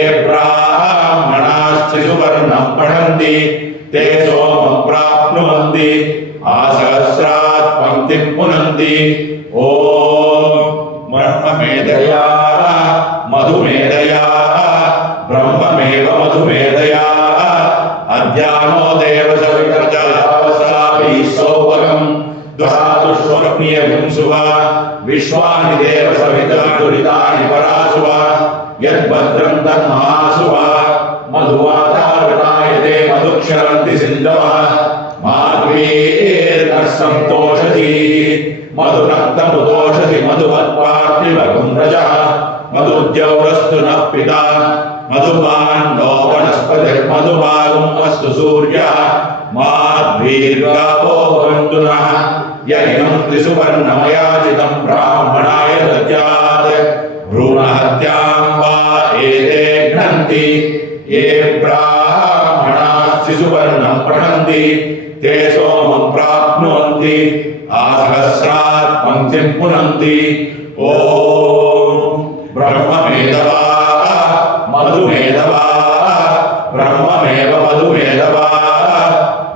ब्राह्मणास्त्रिसुपर्णं पठन्ति ते सोमं प्राप्नुवन्ति आसहस्रात् पङ्क्तिं पुनन्ति ॐ ब्रह्ममेधया मधुमेधया ब्रह्ममेव मधुमेधया अद्यानो देवसवितर्जावसाभिः सौभगम् द्वादुष्वप्नियविंशुवा विश्वानि देवसविता दुरितानि परासुवा यद्भद्रं तन्महासुवा मधुवातावृतायते मधुक्षरन्ति सिन्धवः माध्वीर्नस्सन्तोषति मधुरक्तमुदोषति मधुमत्पार्थिवगुं रजः मधुद्यौरस्तु नः पिता मधुमान्नो वनस्पतिर्मधुभागुम् अस्तु सूर्यः माध्वीर्गावो भवन्तु नः य इमं त्रिसुवर्णमयाजितं ब्राह्मणाय दद्यात् भ्रूणहत्यां वा एते घ्नन्ति ये ब्राह्मणाः त्रिसुवर्णं पठन्ति ते सोमं प्राप्नुवन्ति आसहस्रात् पङ्क्तिं पुनन्ति ॐ ब्रह्ममेधवा मधुमेधवा ब्रह्ममेव मधुमेधवा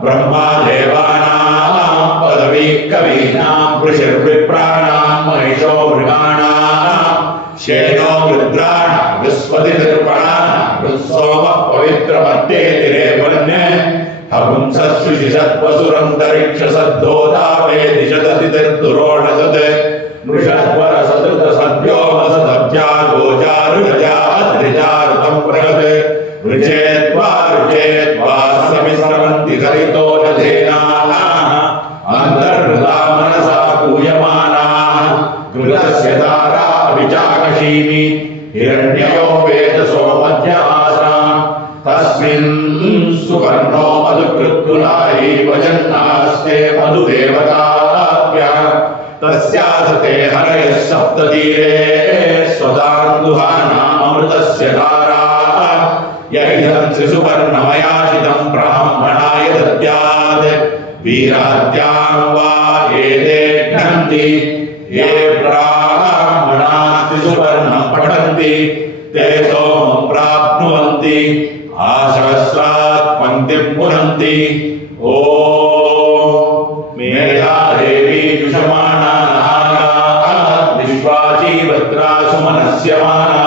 ब्रह्मा देवानां पदवी कवीनां ऋषिर्विप्राणां महिषो मृगाणां शेनो रुद्राणां विश्वतिर्पणानां ऋत्सोमः पवित्रमत्येतिरेवन्ये हपुंसत्सुषिषत्वसुरन्तरिक्षसद्धोतापे दिशदतिर्दुरोणसत् नृषत्वरसदृतसद्योमसदब्जा गोचारुगजाद्रिजारुतं प्रगत् ऋचेत्वा समिस्रवन्ति हरितो रथेनाः अन्तर्हृदा मनसा पूयमानाः कृतस्य तारा विचाकशीमि हिरण्यो वेदसो मध्य आसाम् तस्मिन् सुवर्णो मधुकृत्कुलायि वजन्नास्ते मधुदेवताभ्यः तस्यासते हरयः सप्ततीरे स्वदान्दुहानामृतस्य ताराः य इदं त्रिसुवर्णमयाशितं ब्राह्मणाय दद्यात् वीराद्यां वा एते घ्नन्ति ये ब्राह्मणाः त्रिसुवर्णं पठन्ति ते सोमं प्राप्नुवन्ति आसहस्रात् पङ्क्तिं पुनन्ति ॐ मेधा देवी जुषमाणा नागाः विश्वाजीवत्रासु मनस्यमाना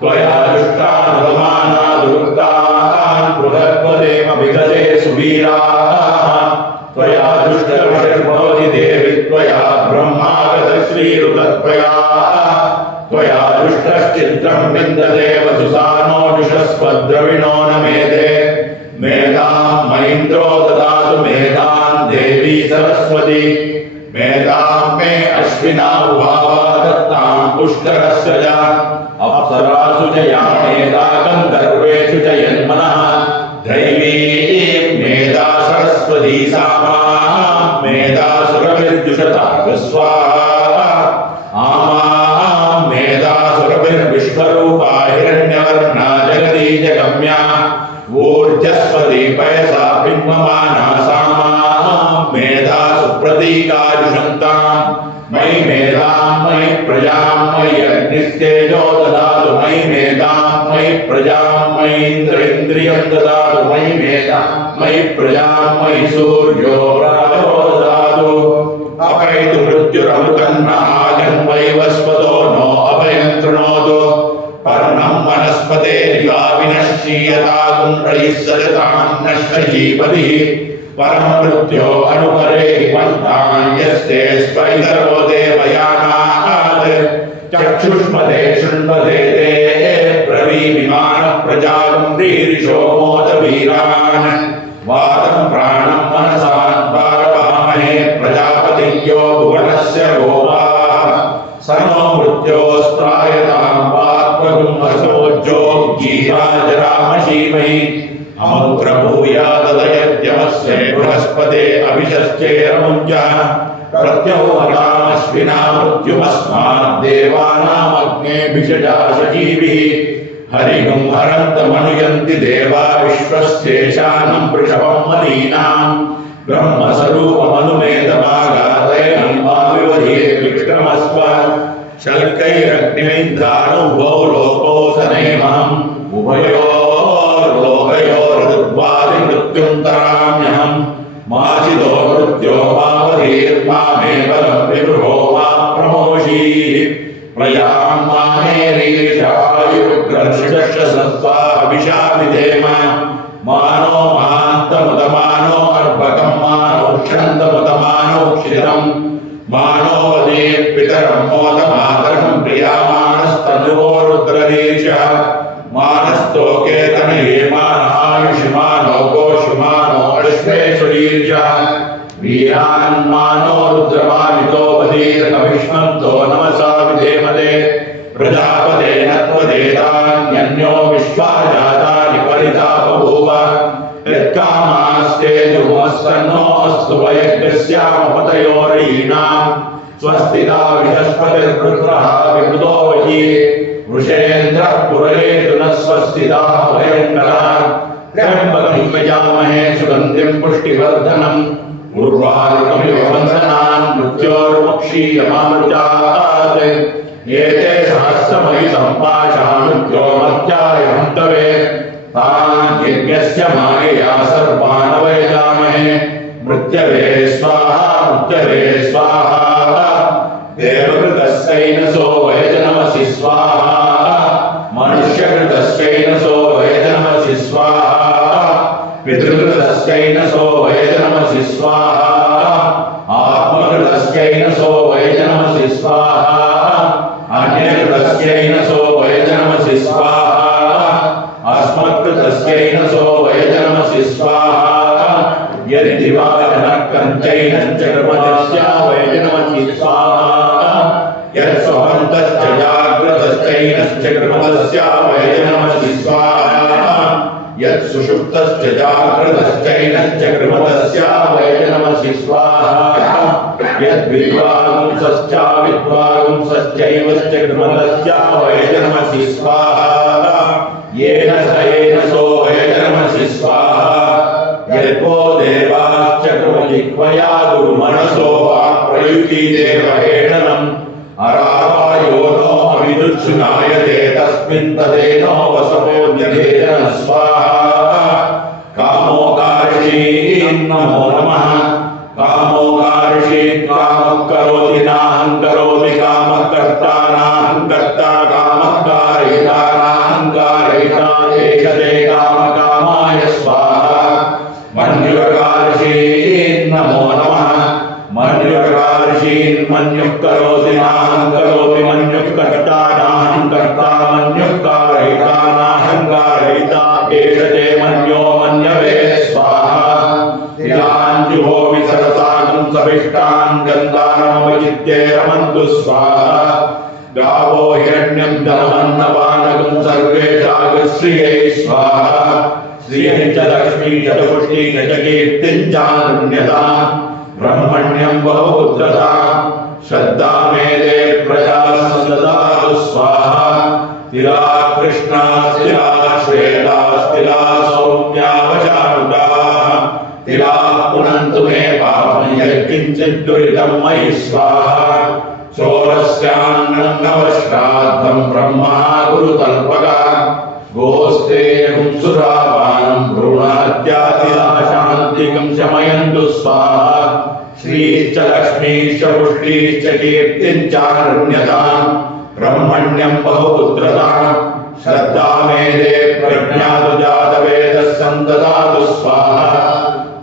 त्वया दुष्टानुगमाना दुर्गान् बृहत्पदेम विगते सुवीराः त्वया दुष्टवशर्भवति देवि त्वया ब्रह्मागतश्रीरुतत्वया त्वया दुष्टश्चित्रं विन्दते वसुसानो जुषस्वद्रविणो न मेधे मेधां महीन्द्रो ददातु मेधां देवी सरस्वती मेधां मे अश्विना उभावा दत्तां पुष्करस्य च अप्सरासु च या मेधा गन्धर्वेषु च यन्मनः दैवी मेधा सरस्वती सा मेधा सुरभिर्जुषता स्वाहा आमां मेधा सुरभिर्विश्वरूपा हिरण्यवर्णा जगती जगम्या ऊर्जस्वती पयसा बिम्बमाना सामां मेधा सुप्रतीकाजुषन्तां मयि मेधां मयि प्रजां मयि अग्निस्तेजो ददातु मयि मेधां मयि प्रजां मयि इन्द्रियं ददातु मयि मेधां मयि प्रजां मयि सूर्यो राजो ददातु अपैतु मृत्युरमृतन्महाजन् वैवस्वतो नो अभयं कृणोतु पर्णं वनस्पतेर्या विनश्यीयतागुं रयिः सजतां नश्यजीपतिः परं मृत्यो अनुपरे पन्थान् यस्ते स्वैतरो देवयानात् चक्षुष्मते शृण्वते ते ब्रवीमिमानः प्रजागं वीरान् वातं प्राणं मनसान् पारवामहे प्रजापतियो भुवनस्य गोपाः सनो मृत्योस्त्रायतां वाक्वगुंहसोज्जो गीराजरामशीमहि अमुग्रभूयादयद्यमस्य बृहस्पते अभिषश्चेरमुञ्जः प्रत्योहतामश्विना मृत्युमस्मात् देवानामग्नेभिषजा सजीभिः हरिगुं हरन्तमनुयन्ति देवा विश्वस्येषानं वृषभं मदीनाम् ब्रह्मस्वरूपमनुमेतमागादयन्माविवधे विक्रमस्व शल्कैरग्निमिन्धानुभो लोकोऽसनेमहम् उभयोर्लोकयोर्दुर्वादिमृत्युं तराम्यहम् माचिदो मृत्यो मावधीर्मामेव विदुहो मा प्रमोषीः प्रयां मानेरीशायुग्रर्षसत्त्वा अभिशाविधेम मानो महान्तमुदमानो अर्भकं मानो क्षन्दमुदमानो क्षिरम् मानो वदे पितरं मोदमातरं प्रियामानस्तनुवो रुद्ररीशः मानस्तोके तनये मानायुषिमानो गोषिमानो अश्वेश्वरीर्षः वीरान् मानो रुद्रमानितो वधीर्नविष्मन्तो नमसा विधेमदे प्रजापते नत्वदेतान्यन्यो विश्वा जातानि परिता बभूव यत्कामास्ते जुमस्सन्नो अस्तु वयज्ञस्यामपतयोरीणाम् स्वस्तिता बृहस्पतिर्वृत्रः विमृतो वही वृषेन्द्रः पुरयेतु न स्वस्तिता भयङ्करः त्र्यम्बकं यजामहे सुगन्धिं पुष्टिवर्धनम् उर्वारुकमिव बन्धनान् मृत्योर्मुक्षीयमामृतात् एते सहस्रमयि सम्पाशा मृत्यो मर्त्याय हन्तवे तान् यज्ञस्य मायया सर्वान् वयजामहे मृत्यवे स्वाहा देवकृतस्यैनसो वयजनमसि स्वाहा मनुष्यकृतस्यैनसो वयजनमसि स्वाहा पितृकृतस्यैनसो वयजनमसि स्वाहा आत्मकृतस्यैनसो वयजनमसि स्वाहा अन्यकृतस्यैनसो वयजनमसि स्वाहा अस्मत्कृतस्यैनसो वयजनमसि स्वाहा यद्दिवाकनकञ्चैनश्च कर्मजस्य वयजनमसि स्वाहा यत्स्वहन्तश्च जाग्रतश्चैनश्च कर्मजस्य वयजनमसि स्वाहा यत्सुषुप्तश्च जाग्रतश्चैनश्च कर्मजस्य वयजनमसि स्वाहा यद्विद्वागुंसश्च विद्वागुंसश्चैवश्च कर्मजस्य वयजनमसि स्वाहा येन सो वयजनमसि स्वाहा यद्वो देवाश्च कृमजिह्वया गुरुमनसो वा प्रयुति देवहेणनम् अरावायो नो अविदुच्छुनायते तस्मिन् तदेनो वसवो जगेन स्वाहा कामोकार्षीन् नमो नमः कामोकार्षी कामः करोति नाहं करोमि कामः कर्ता नाहं कर्ता कामः कारयिता नाहं कारयिता एष ते कामकामाय स्वाहा मन्युकार्षीन् नमो नमः मन्युकार्षीन् मन्युः करोति नाहं करोमि मन्युः कर्ता नाहं कर्ता मन्युः कारयिता नाहं कारयिता एष ते मन्यो मन्यवे स्वाहा तिलाञ्जुहो विसरसागं सविष्टान् गन्धानमवचित्ये रमन्तु स्वाहा गावो हिरण्यं धनमन्नपानकं सर्वेषागश्रियै स्वाहा श्रियं च लक्ष्मी च पुष्टिं च कीर्तिं चान्यताम् ब्रह्मण्यं बहुपुत्रता श्रद्धा मेदे प्रजा सददातु स्वाहा तिला कृष्णा तिला श्वेता तिला सौम्या वशानुगाः तिला पुनन्तु मे पापं यत्किञ्चित् दुरितं मयि स्वाहा चोरस्यान्नं नवश्राद्धं ब्रह्मा गुरुतल्पका गोस्ते सुरापानं भ्रूणाद्यातिशान्तिकं शमयन्तु स्वाहा श्रीश्च लक्ष्मीश्च पुष्टिश्च कीर्तिं चारण्यताम् ब्रह्मण्यं बहुपुत्रताम् श्रद्धा मेदे प्रज्ञातु जातवेदः सन्ददातु स्वाहा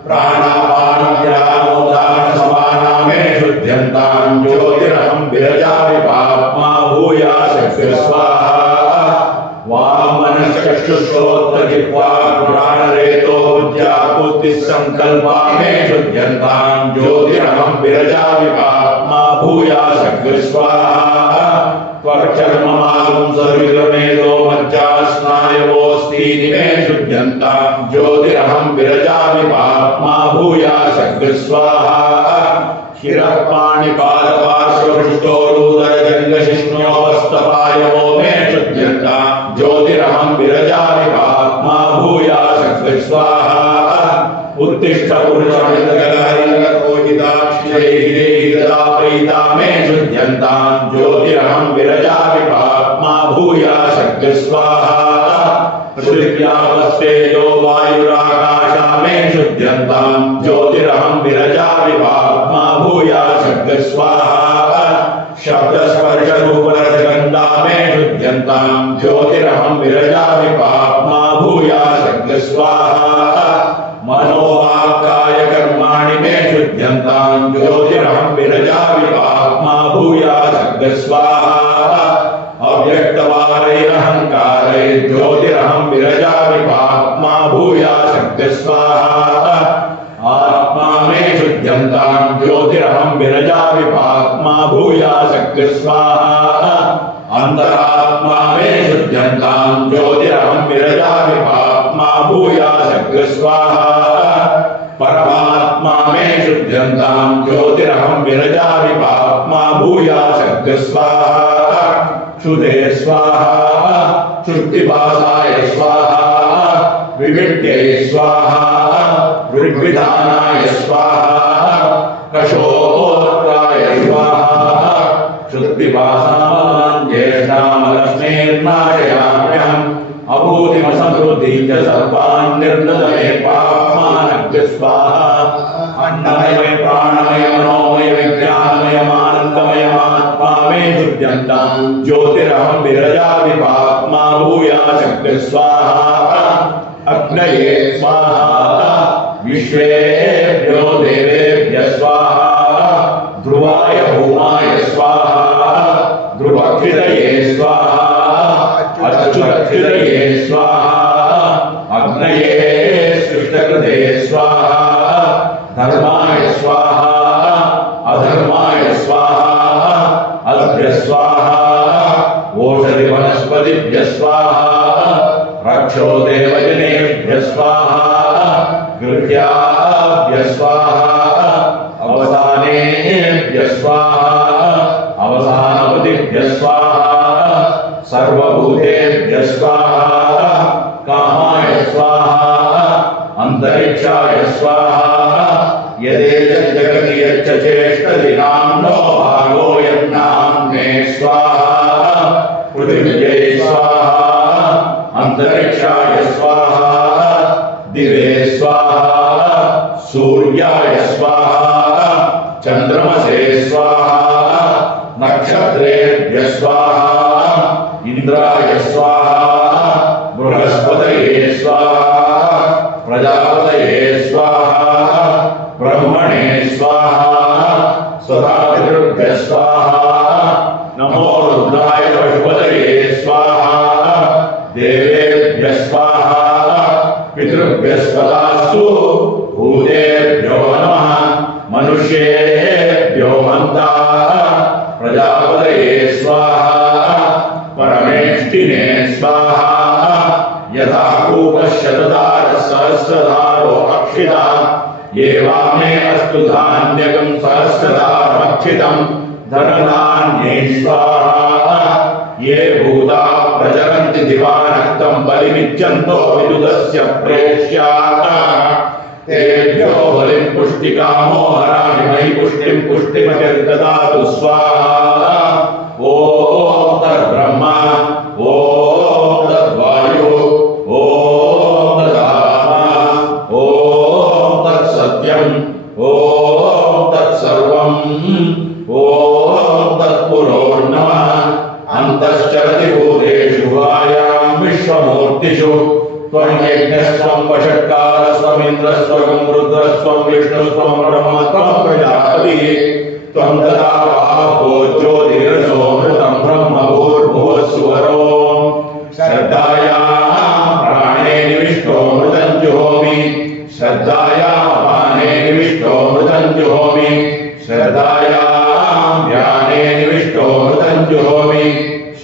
प्राणापानव्यामोदानसमानामे शुद्ध्यन्तां ज्योतिरहं विरजामि पाप्मा भूयाशक्तिर्स्वाहा वामनश्च चक्षुश्रोत्रजिह्वा प्राणरेतो बुद्ध्यापूर्तिः संकल्पा मे शुद्ध्यन्तां ज्योतिरहं विरजामि भूयासग् स्वाहा त्वक्चर्ममागं सर्विलमेदो मज्जा स्नायवोऽस्तीति मे शुद्ध्यन्तां ज्योतिरहं विरजामि भूयासग् स्वाहा शिरः पाणिपादपार्श्वपृष्ठोरुदरजङ्गशिष्णोऽस्तपायवो मे शुद्ध्यन्तां ज्योतिरहं विरजामि भूयासग् स्वाहा उत्तिष्ठ पुरुषमिदगलहरिगरोहिताक्षिरैर्गदापयिता मे शुद्ध्यन्तां ज्योतिरहं विरजामि भूयासग् स्वाहा पृथिव्यावस्तेजो वायुराकाशा मे शुद्ध्यन्तां ज्योतिरहं विरजामि भूयासग् स्वाहा शब्दस्पर्शरूपरसगन्धा मे शुद्ध्यन्तां ज्योतिरहं विरजामि भूयासग् स्वाहा मनोवाक्काय कर्माणि मे शुद्ध्यन्तां ज्योतिरहं विरजामि भूयासग् स्वाहा अव्यक्तवादैरहङ्कारैर्ज्योतिरहं विरजामि भूयासग् स्वाहा आत्मा मे शुद्ध्यन्तां ज्योतिरहं विरजामि भूयासग् स्वाहा अंतरात्मा मे शुद्ध्यन्तां ज्योतिरहं विरजामि भूयासग् स्वाहा परमात्मा मे शुद्ध्यन्तां ज्योतिरहं विरजामि भूयासग् स्वाहा क्षुधे स्वाहा शुद्धिपासाय स्वाहा विविट्यै स्वाहा ऋग्विधानाय स्वाहा कशोत्राय स्वाहा शुद्धिपासां ज्येष्ठामलक्ष्मीर्नाशयाम्यहम् अभूतिमसमृद्धिं च सर्वान् निर्नदमे पाप्मानग् स्वाहा अन्नमय प्राणमय मनोमय विज्ञानमयमानन्दमयमात्मा मे शुद्ध्यन्तां ज्योतिरहं विरजामि भूयासग् स्वाहा अग्नये स्वाहा विश्वेभ्यो देवेभ्यः स्वाहा ध्रुवाय भूमाय स्वाहा ध्रुवक्षितये स्वाहा अच्युतक्षितये स्वाहा अग्नये सृष्टकृते स्वाहा धर्माय स्वाहा अधर्माय स्वाहा अभ्य स्वाहा ओषधि वनस्पतिभ्यः स्वाहा रक्षो देवजनेभ्यः स्वाहा गृह्याभ्यः स्वाहा अवसानेभ्यः स्वाहा अवसानपतिभ्यः स्वाहा सर्वभूतेभ्यः स्वाहा कामाय स्वाहा अंतरिक्षाय स्वाहा यदेतज्जगति यच्च चेष्टति नाम्नो भागो यन्नाम्ने स्वाहा पृथिव्यै स्वाहा अंतरिक्षाय स्वाहा दिवे स्वाहा सूर्याय स्वाहा चंद्रमसे स्वाहा नक्षत्रेभ्यः स्वाहा इंद्राय स्वाहा बृहस्पतये स्वाहा प्रजापतये स्वाहा ब्रह्मणे स्वाहा स्वधापितृभ्यः स्वाहा नमो रुद्राय पशुपतये स्वाहा देवेभ्यः स्वाहा पितृभ्यः स्वदास्तु भूतेभ्यो नमः मनुष्येभ्यो मन्ताः प्रजापतये स्वाहा परमेष्टिने स्वाहा यथा कूपशतधारः सहस्रधारो अक्षिता एवा मे अस्तु धान्यकं सहस्रधारमक्षितं धनधान्ये स्वाहा ये भूता प्रचरन्ति दिवानक्तं बलिमिच्छन्तो विदुतस्य प्रेष्याः तेभ्यो बलिं पुष्टिकामो हरामि मयि पुष्टिं पुष्टिमतिर्ददातु स्वाहा ॐ तद्ब्रह्मा ॐ तद्वायु ॐ तदात्मा ॐ तत्सत्यम् ॐ तत्सर्वम् ॐ तत्पुरोर्नमः अन्तश्चरति भूतेषु वायां विश्वमूर्तिषु त्वं यज्ञस्त्वं वषट्कारस्त्वमिन्द्रस्त्वं रुद्रस्त्वं विष्णुस्त्वं ब्रह्मस्त्वं प्रजापतिः त्वं तदा वापो ज्योतिरसोऽमृतं ब्रह्म भूर्भुवः सुवरो श्रद्धायां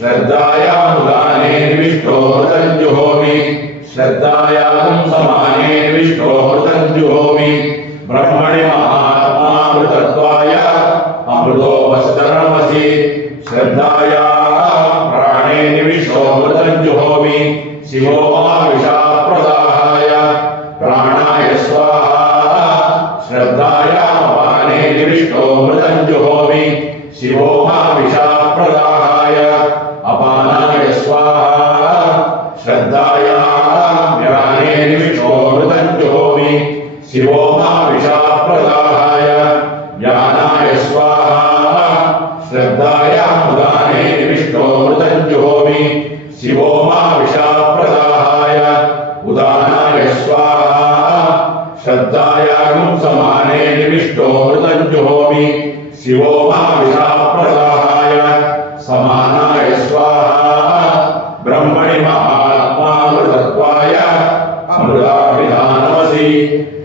श्रद्धायामुदाने निविष्टो मृतं जुहोमि श्रद्धायागं समाने निविष्टो मृतं जुहोमि ब्रह्मणि महात्मामृतत्वाय अमृतोपस्तरणमसि श्रद्धाया प्राणे निविष्टो मृतं जुहोमि शिवो महाविषाप्रदाहाय प्राणाय स्वाहा श्रद्धायामपाने निविष्टो मृतं जुहोमि शिवो महाविषाप्रदाहाय अपानाय स्वाहा श्रद्धायाम्याने निविष्टो मृतं जुहोमि शिवो महाविषाप्रदाहाय ज्ञानाय स्वाहा श्रद्धायामुदाने निविष्टो मृतं जुहोमि शिवो महाविषाप्रदाहाय उदानाय स्वाहा श्रद्धायागं समाने निविष्टो मृतं जुहोमि शिवो महाविषाप्रदाहाय समानाय स्वाहा ब्रह्मणि महात्मामृतत्वाय अमृताभिधानमसि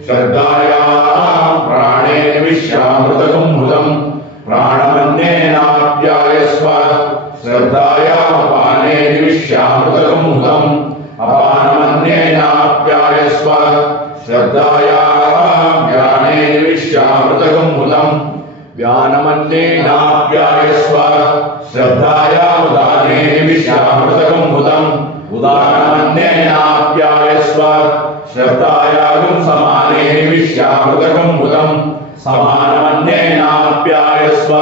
श्रद्धायां प्राणे निविष्यामृतकं मृतं प्राणमन्येनाप्यायस्व श्रद्धायामपाने निविष्यामृतकं मृतं अपानमन्येनाप्यायस्व श्रद्धायाम्याने निविष्यामृतकं मृतं व्यानमन्येनाप्यायस्व श्रद्धायामुदाने निविष्यामृतकं मृतं उदानमन्येनाप्यायस्व श्रद्धायागं समाने निविष्यामृतकं मृतं समानमन्येनाप्यायस्व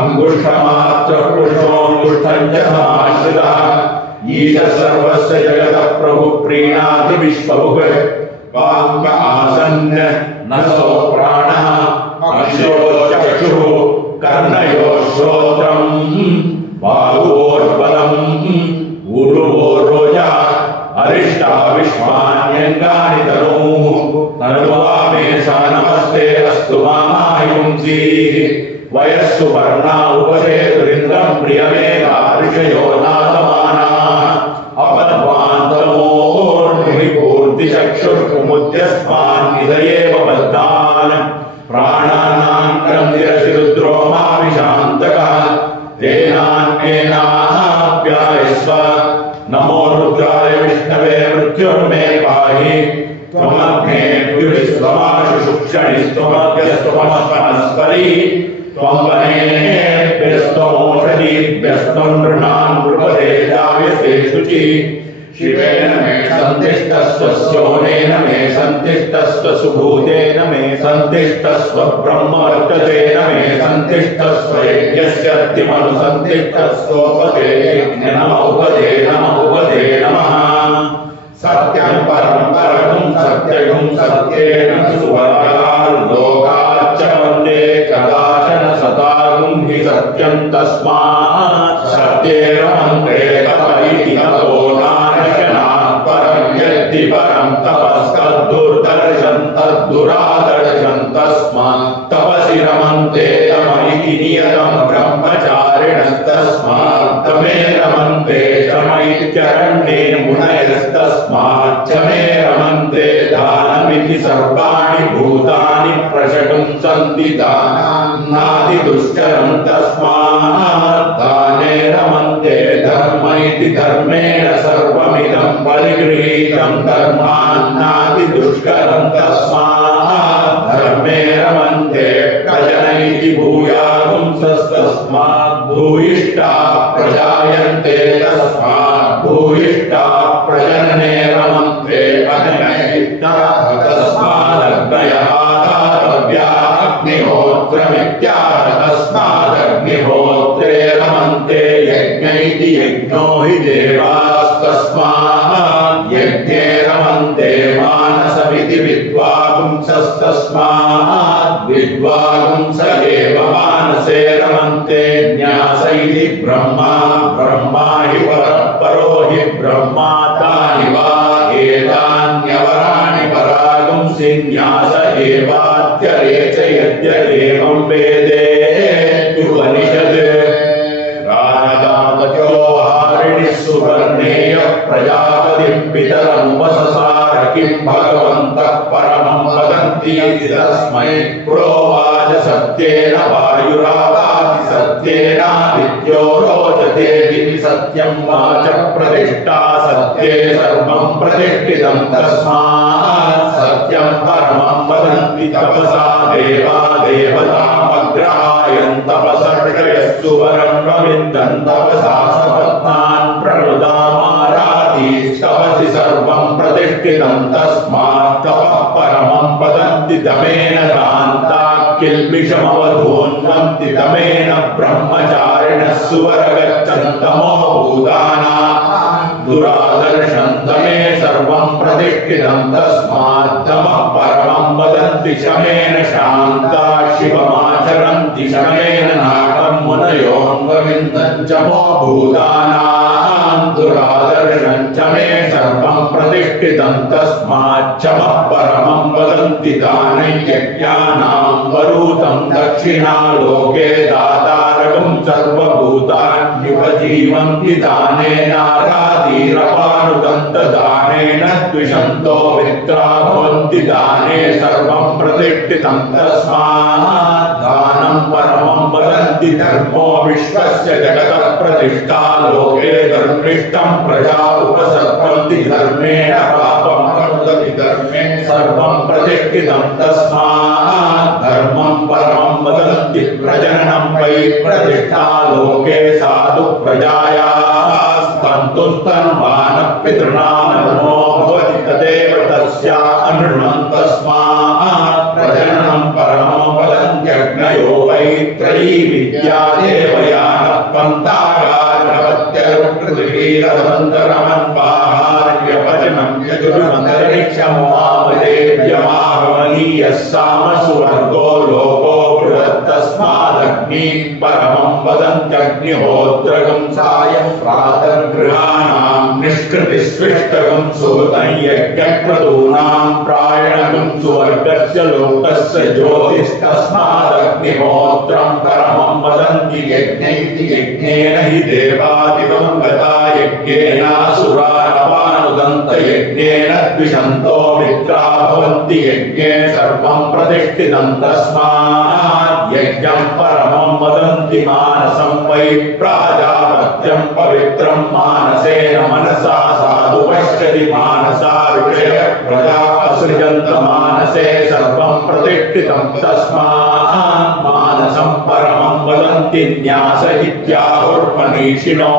अंगुष्ठमात्र पुरुषोऽङ्गुष्ठं च समाश्रितः ईश सर्वस्य जगतः प्रभु प्रीणाति विश्वभुक् वाङ् आसन्न नसो प्राणः अक्षो चक्षुः कर्णयो श्रोत्रम् बाहुवोर्बलम् ऊरुवोर्रोजा अरिष्टा विश्वान्यङ्गानि तनुवा मे सा नमस्ते अस्तु मामायुंसि वयस्सु वर्णा उपसेतुरिन्द्रं प्रियमेधा ऋषयो नादमाना अपद्वान्तमोर्निपूर्तिचक्षुर्कुमुद्यस्मान् निधयेव बद्धान् प्राणानां निरशिरुद्रो माविशान्तकः तेनान्येनाप्यायस्व नमो रुद्राय विष्णवे मृत्युर्मे पाहि त्वमग्ने द्युरिस्त्वमाशुषुक्षणिस्त्वमभ्यस्त्वमस्वनस्परि त्वं वनेभ्यस्त्वमोषधीभ्यस्त्वं नृणां नृपते जायते शुचि शिवेन मे सन्तिष्ठस्व स्योनेन मे सन्तिष्ठस्व सुभूतेन मे सन्तिष्ठस्व ब्रह्मवर्चसेन मे सन्तिष्ठस्व यज्ञस्यर्तिमनुसन्तिष्ठस्वोपदे नमोपदे नमोपदे नमः सत्यं परं परं सत्यगुं सत्येन सुवर्गाल्लोकाच्च वन्दे कदाचन सतागुं हि सत्यं तस्मात् सत्ये रमन्ते तप इति ततो नाशनात् परं यद्धि परं तपस्तद्धुर्दर्शन् तद्धुरादर्शन् तस्मात् तपसि रमन्ते तम इति नियतं ब्रह्मचारिणस्तस्मात् तमे रमन्ते शम इत्यरण्ये मुनयस्तस्मात् च मे रमन्ते दानमिति सर्वाणि भूतानि प्रषटुं सन्ति दानान्नादिदुश्चरं तस्मात् दाने रमन्ते धर्म इति धर्मेण सर्वमिदं परिगृहीतं धर्मान्नादिदुष्करं तस्मात् धर्मे रमन्ते प्रजन इति भूयागुंसस्तस्मात् भूयिष्ठा प्रजायन्ते तस्मात् भूयिष्ठा प्रजनने रमन्ते अग्नयिष्ठा तस्मादग्नयः दातव्या अग्निहोत्रमित्याह तस्मादग्निहोत्रे रमन्ते यज्ञ इति यज्ञो हि देवास्तस्मात् यज्ञे रमन्ते मानसमिति विद्वागुंसस्तस्मात् विद्वागुंस एव मानसे रमन्ते न्यास इति ब्रह्मा ब्रह्मा हि परो हि ब्रह्मा तानि वा एतान्यवराणि परागुंसि न्यास एवात्यरे च यद्यदेवं वेदेत्युपनिषत् राजगामत्यो हारिणिः सुवर्णेयः प्रजापतिं पितरमुपससार किं भगवन्तः परमं वदन्ति इति तस्मै प्रोवाच स सत्येन वायुरावाति सत्येनादित्यो रोचते दिवि सत्यं वाच प्रतिष्ठा सत्ये सर्वं प्रतिष्ठितं तस्मात् सत्यं परमं वदन्ति तपसा देवा देवतामग्रहायं तपसर्षयस्तु वरं रविन्दं तपसा सपत्नान् प्रणुदामाराधीस्तपसि सर्वं प्रतिष्ठितं तस्मात् तपः परमं वदन्ति तमेन कान्ताकिल्बिषमवधून्वन्ति तमेन ब्रह्मचारिणः सुवरगच्छन्तमो भूतानां दुरादर्शं तमे सर्वं प्रतिष्ठितं तस्मात् तमः परमं वदन्ति शमेन शान्ता शिवमाचरन्ति शमेन नाटं मुनयोऽन्वविन्दं च मो भूतानां दुरादर्शं च मे सर्वं प्रतिष्ठितं तस्मात् चमः परमं वदन्ति दानयज्ञानां वरूतं दक्षिणालोके दातारकं सर्वभूतान्युपजीवन्ति दानेनाराधीरपानुदन्तदानेन द्विषन्तो मित्रा भवन्ति दाने सर्वं प्रतिष्ठितं तस्मात् दानं परमं वदन्ति धर्मो विश्वस्य जगतः प्रतिष्ठा लोके धर्मिष्ठं प्रजा उपसर्पन्ति धर्मेण पापं अनुदति धर्मे सर्वं प्रतिष्ठितं तस्मात् धर्मं परमं वदन्ति प्रजननं वै प्रतिष्ठा लोके साधु प्रजायास्तन्तुस्तन्वानः पितॄणामन्नो भवति तदेव तस्या अनृणं तस्मात् प्रजननं परमं वदन्त्यग्नयो वै त्रयी विद्या देवयानः पन्तागारपत्यरुपृथिवीरवन्तरमन्वाहार्यपचनं यजुर्मन्तरिक्षं वामदेव्यमाहवनीयः सामसुवर्गो लोको बृहत्तस्मादग्निः परमं वदन्त्यग्निहोत्रगं सायं प्रातर्गृहाणां निष्कृतिस्विष्टगं सुहृतं यज्ञक्रतूनां प्रायणगं सुवर्गस्य लोकस्य ज्योतिस्तस्मादग्निहोत्रं परमं वदन्ति यज्ञैति यज्ञेन हि देवादिवं गता यज्ञेनासुरानपानुदन्त यज्ञेन द्विषन्तो मित्रा भवन्ति यज्ञे सर्वं प्रतिष्ठितं तस्मात् यज्ञं परमं वदन्ति मानसं वै प्राजापत्यं पवित्रं मानसेन मनसा साधु पश्यति मानसा विषय प्रजा असृजन्त मानसे सर्वं प्रतिष्ठितं तस्मात् मानसं परमं वदन्ति न्यास इत्याहुर्मनीषिणो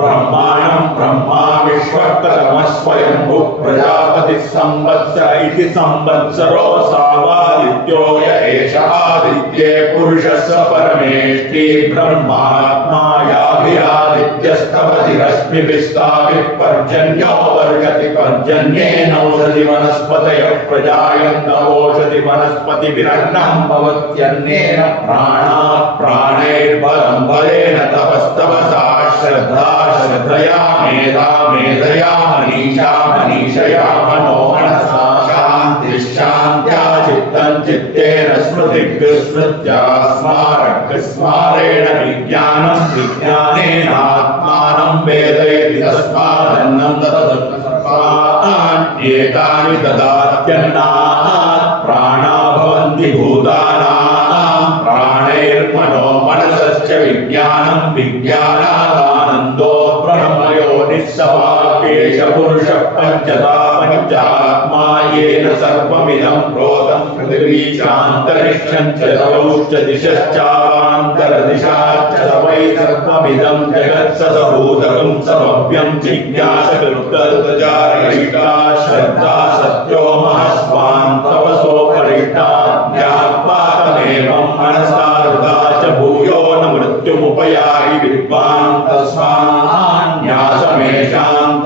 ब्रह्माणं ब्रह्मा विश्वकर्मस्वयंभुः प्रजापतिः संवत्सर इति संवत्सरो सावादित्यो य एष आदित्ये पुरुषस्य परमेष्टि ब्रह्मात्मा याभिरादित्यस्तपति रश्मिभिस्ताभिः पर्जन्यो वर्षति पर्जन्येनौषधि वनस्पतयः प्रजायन्त ओषधि वनस्पतिभिरन्नं भवत्यन्नेन प्राणात् प्राणैर्बलं बलेन तपस्तपसा श्रद्धा श्रद्धया मेधा मेधया मनीषा मनीषया मनो मनसा शान्तिः शान्त्या चित्तं चित्तेन स्मृतिः स्मृत्या स्मारक स्मारेण विज्ञानं विज्ञानेनात्मानं वेदयति तस्मादन्नं तदन्नसत्त्वान् एतानि ददात्यन्नात् प्राणा भवन्ति भूतानां प्राणैर्मनो मनसश्च विज्ञानं विज्ञानादानन्दो ब्रह्मयोनिस्सवाकेश पुरुषः पञ्चदा पञ्चात्मा येन सर्वमिदं प्रोतं पृथिवी चान्तरिक्षं च तवौश्च दिशश्चावान्तरदिशाश्च वै सर्वमिदं जगत्सदभूतकं समव्यं जिज्ञासकृत्कर्तजारयिता श्रद्धा सत्यो महस्वान् तपसोपरिष्टा ज्ञात्वातमेवं मनसा हृदा च भूयो न मृत्युमुपयाहि विद्वान् तस्मान्न्यासमेषां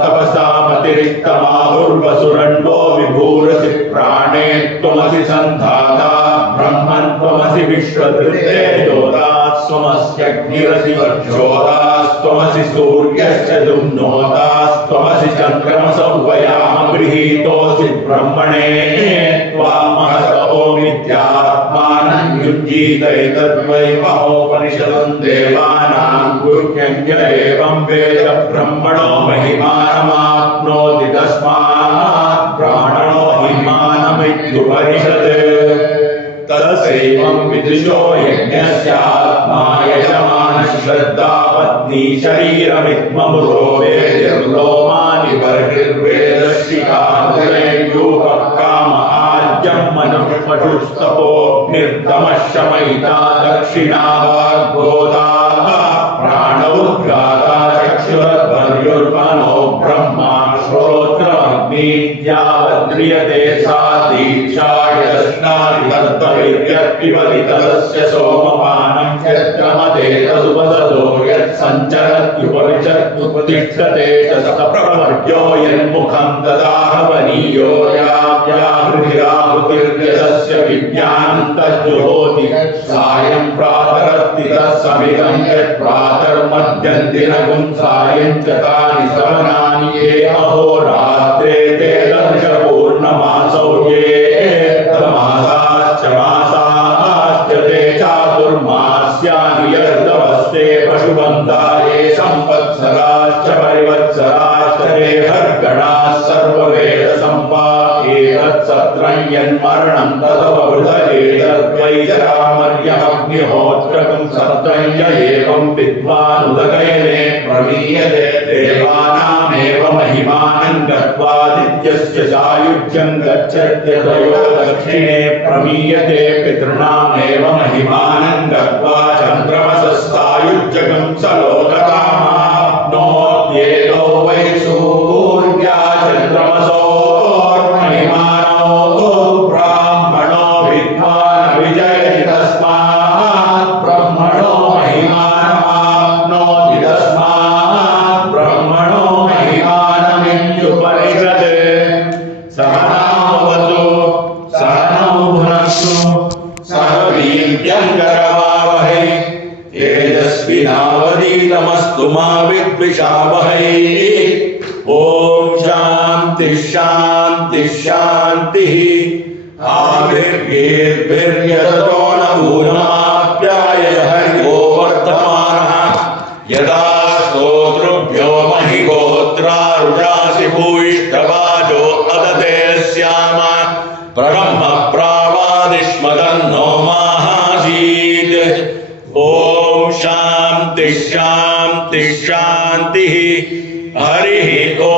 तपसा मतिरिक्तमाहुर्वसुरण्डो विभूरसि प्राणे त्वमसि सन्धाता ब्रह्मन् त्वमसि विश्वधृते जोतास्त्वमस्यग्निरसि वर्षोदास्त्वमसि सूर्यश्च दुम्नोदास्त्वमसि चन्द्रमसौ वयाम गृहीतोऽसि ब्रह्मणे त्वामहतो विद्यात्मानं युञ्जीतैतद्वै महोपनिषदं देवानां गुह्यं य एवं वेद ब्रह्मणो महिमानमाप्नोति तस्मात् प्राणो महिमानमित्युपनिषत् तस्य दैवं विदुषो यज्ञस्यात्मा यजमानः श्रद्धा पत्नी शरीरमित्ममुरो वेदिर्लोमानि वर्गिर्वेदशिखानुरेयूपकाम आज्यं मनुः पशुस्तपोऽग्निर्दमः शमयिता दक्षिणा वाग्भोधा प्राणोद्गाता चक्षुरध्वर्युर्मनो ब्रह्मा श्रोत्रमग्नीद्यावद्रियते सा दीक्षा यदस्नादितर्तवीर्यत्पिबति तदस्य सोमपानं यद्रमते तदुपदतो यत्सञ्चरत्युपविशत्युपतिष्ठते ततप्रवर्यो यन्मुखं ददाहवनीयो याव्याहृतिराहृतिर्यदस्य विज्ञानं तज्जुहोति सायं प्रातरत्ति तत्समिदं यत्प्रातर्मध्यन्दिनगुं सायं च तानि सवनानि ये अहोरात्रे ते दर्शपूर्णमासौ ये मासाश्च ते चातुर्मास्यानि यर्दवस्ते पशुवन्ता ये संवत्सराश्च परिवत्सराश्च ते हर्गणाः सर्ववेदसम्पादेतत्सत्रं यन्मरणं तदवृतयेतद्वैजरामर्यमग्निहोत्रकं सत्रं य एवं विद्वानुदकयने प्रमीयते देवानामेव महिमानं गत्वादित्यस्य सायुज्यं गच्छत्यतयो दक्षिणे प्रमीयते पितॄणामेव महिमानं गत्वा चन्द्रमसस्सायुज्यकं स लोककामाप्नोत्येतो वै सूर्या चन्द्रमसोर्महिमानो ब्राह्मणो विद्वान् विजयति तस्मात् ब्रह्मणो महिमानमाप्नोति तस्मात् ब्रह्मणो महिमानमित्युपनिषत् सहनावतु सहनौ भुनक्तु सह वीर्यं करवावहै तेजस्विनावधीतमस्तु मा विद्विषावहै ॐ शान्ति शान्ति शान्तिः आविर्गीर्भिर्यतो न भूनमाप्यायय हरिवो वर्धमानः यदा स्तोतृभ्यो महिगोत्रारुजासि भूयिष्ठवाजो अदते स्याम ब्रह्म प्रावादिष्मदन्नो माहासीत् ॐ शान्ति शान्ति शान्तिः हरिः ॐ